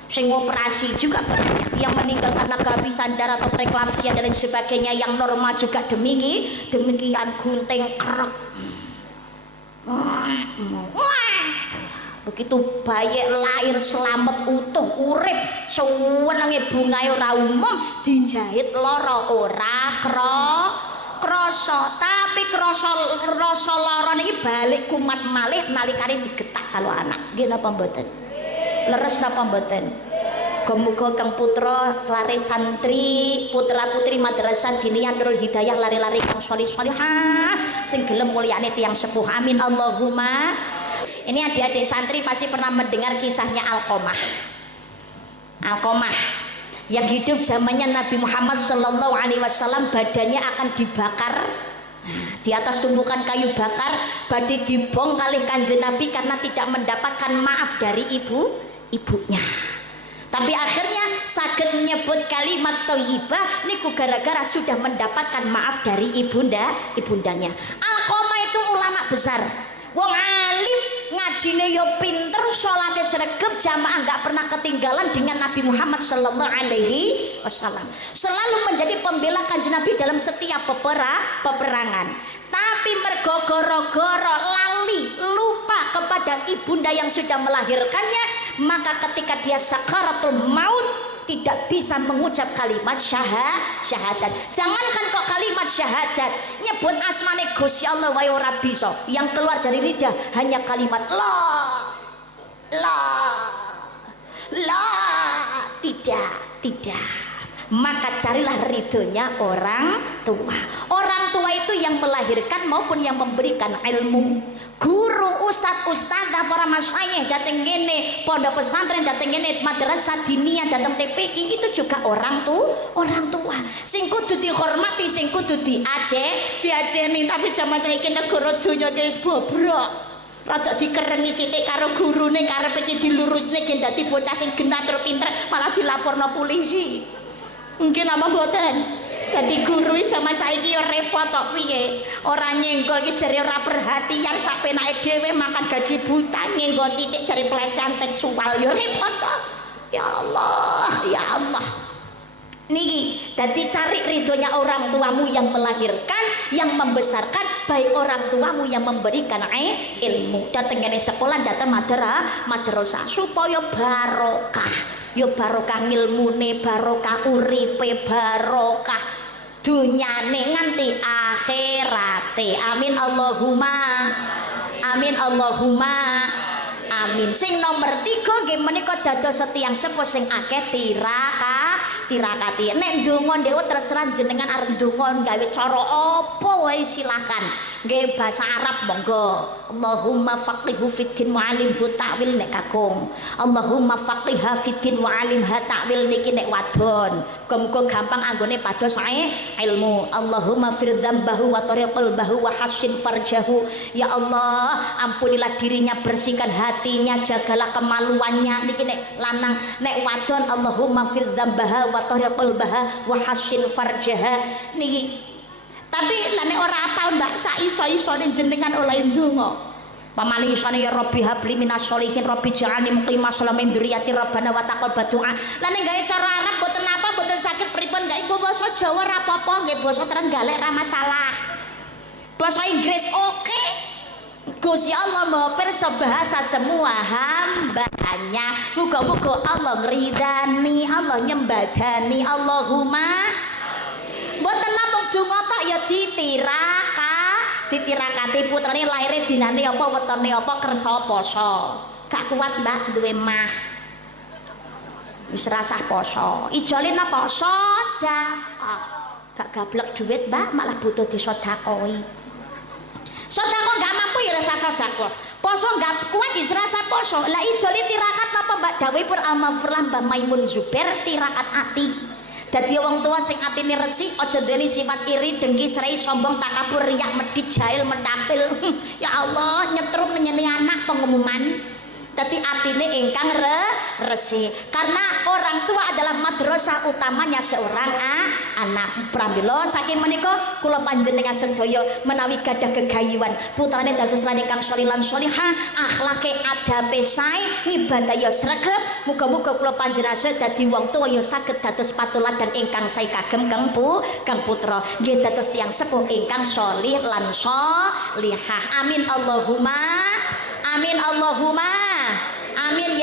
sing operasi juga banyak yang meninggal karena kehabisan darah atau preeklamsia dan lain sebagainya. Yang normal juga demikian gunting kerek. Begitu bayi lahir selamat utuh urip sewenenge bungae ora umum, dijahit lara ora krasa, tapi krasa lara niki balik kumat malih nalikane digetak kalau anak. Nggih napa mboten? Leres napa mboten? Muga-muga kang putra lare santri, putra-putri madrasah diniyah Nurul Hidayah lari-lari kang sholih-sholihah sing gelem mulyane tiyang sepuh. Amin Allahumma. Ini adik-adik santri pasti pernah mendengar kisahnya Alqamah yang hidup zamannya Nabi Muhammad SAW. Badannya akan dibakar di atas tumpukan kayu bakar, badhe dibong kalih Kanjeng Nabi karena tidak mendapatkan maaf dari ibunya. Tapi akhirnya saged menyebut kalimat thayyibah niku gara-gara sudah mendapatkan maaf dari ibundanya. Alqamah itu ulama besar, wong alim, ngajine yo pinter, salate sregep, jamaah nggak pernah ketinggalan dengan Nabi Muhammad sallallahu alaihi wasallam. Selalu menjadi pembela Kanjeng Nabi dalam setiap peperangan. Tapi mergo goro-goro lali lupa kepada ibunda yang sudah melahirkannya, maka ketika dia sakaratul maut tidak bisa mengucap kalimat syahadat. Jangankan kok kalimat syahadat, nyebut asmane Gusti Allah wae ora bisa. Yang keluar dari lidah hanya kalimat la tidak. Maka carilah ridhonya orang tua. Orang tua itu yang melahirkan maupun yang memberikan ilmu. Guru, ustadzah, para masyayikh datang gini, pondok pesantren datang gini, madrasah diniyah datang TPQ, itu juga orang tua. Sing kudu dihormati, sing kudu diajeni. Tapi zaman saiki negara donya wis bobrok. Rada dikerengi sithik karo gurune, karepe iki dilurusne gen dadi bocah sing genah tur pinter, malah dilaporno polisi. Mungkin apa mboten? Dadi guru zaman saiki ya repot tok piye. Ora nyenggol iki jare ora perhatian sak penake dhewe makan gaji buta, nyenggol titik jare pelecehan seksual ya repot tok. Ya Allah. Niki, dadi cari ridhonya orang tuamu yang melahirkan, yang membesarkan, baik orang tuamu yang memberikan ilmu. Datang ngene sekolah, datang madrasah supaya barokah. Ya barokah ngilmune, barokah uripe, barokah dunyane nganti akhirate. Amin Allahumma amin. Sing nomor 3 nggih menika dados tiyang sepuh sing akeh tirakati. Nek ndonga ndewe terserah jenengan arep ndonga gawe cara apa wae silakan. Nggih basa Arab monggo. Allahumma faqihu fiddin wa alimhu ta'wil nek kakung. Allahumma faqiha fiddin wa alimha ta'wil niki nek wadon. Muga-muga gampang anggone pados ilmu. Allahumma fir dzambahu wa tariqal bahu wa hasin farjahu. Ya Allah, ampunilah dirinya, bersihkan hatinya, jagalah kemaluannya. Niki nek lanang, nek wadon Allahumma fir dzambaha wa tariqal baha wa hasin farjaha. Niki tapi lane ora apal Mbak, sak iso-isone jenengan oleh ndonga. Pamane isone ya Rabbi habli minas sholihin, Rabbi ja'alni muqimas shalah min dzurriyyati rabbana wa taqabbal du'a. Lane gawe cara Arab mboten apa, mboten saged pripun gawe basa Jawa ora apa-apa, nggih basa Trenggalek ora masalah. Basa Inggris oke. Gusti Allah Maha Pirsa bahasa semua hambanya. Muga-muga Allah ngridani, Allah nyembadani. Allahumma mboten namung donga tok ya ditirakati putrane laire dinane apa wetone apa kersa poso. Gak kuat Mbak duwe mah. Wis rasah poso. Ijole napa sedekah. Gak gablek duit Mbak, malah butuh disedekahi. Sedekah gak mampu ya rasa sedekah. Poso gak kuat ya rasa poso. Lah ijole tirakat napa Mbak dawuhipun Al-Maghfurlah Mbah Maimun Zubair tirakat ati. Dadi wong tua sing atine resik aja duweni sifat iri, dengki, serai, sombong, takabur, riak, medhit, jahil, mentampil. Ya Allah, nyetrum menyeni anak pengumuman. Dadi atine ingkang resik. Karena orang tua adalah madrasah utamanya seorang anak. Pramila saking menika kula panjenengan sedaya menawi gadah gegayuhan putrane dados lan ingkang sholih lan sholihah, akhlake adabe sae, ngibadah ya sregep. Muga-muga kula panjenengan sedaya dadi wong tuwa ya saged dados patuladan ingkang sae kagem kang putra. Nggih dados tiyang sepuh ingkang sholih lan sholihah. Amin Allahumma amin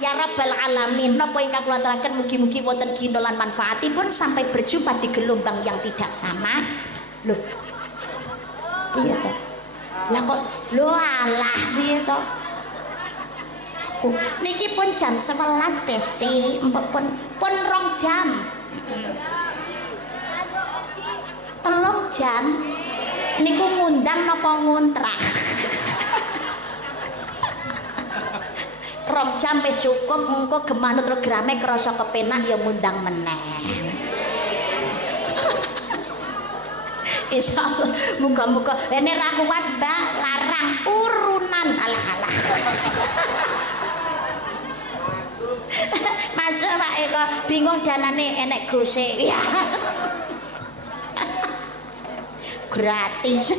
ya rabbal alamin. Napa ingkang kula aturaken mugi-mugi wonten gina lan manfaatipun sampai berjumpa di gelombang yang tidak sama. Loh. Piye to? Lah kok lho alah piye to? Niki pun jam 11 pesti, pun 2 jam. 3 jam. Niku ngundang napa ngontrak? 2 jam wis cukup, engko gemanut programe krasa kepenak ya ngundang meneh. Insyaallah muga-muga rene ra kuat Mbak, larang urunan alah-alah. Masuk Pak Eko bingung danane enek gose. Ya. Gratis.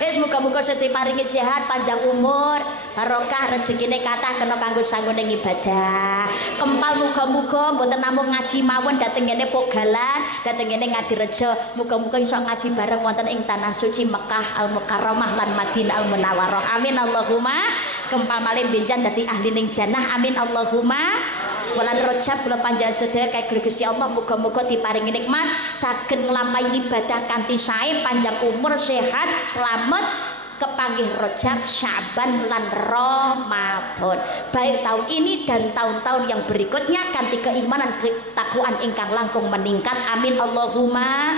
Wis muga-muga sedaya paringi sehat, panjang umur, barokah rezekine kathah kena kanggo sanggone ibadah. Kempal muga-muga mboten namung ngaji mawon dhateng ngene Pogalan, dhateng ngene Ngadirejo. Muga-muga iso ngaji bareng wonten ing tanah suci Mekah Al Mukarramah lan Madinah Al Munawwarah. Amin Allahumma kempamale benjan dadi ahli ning jannah amin Allahumma. Bulan Rajab kula panjenengan sedaya kaya Gusti Allah muga-muga diparingi nikmat saged nglampahi ibadah kanthi sae panjang umur sehat selamat kepanggih Rajab Syaban lan Ramadan baik tahun ini dan tahun-tahun yang berikutnya kanthi keimanan ketakwaan ingkang langkung meningkat amin Allahumma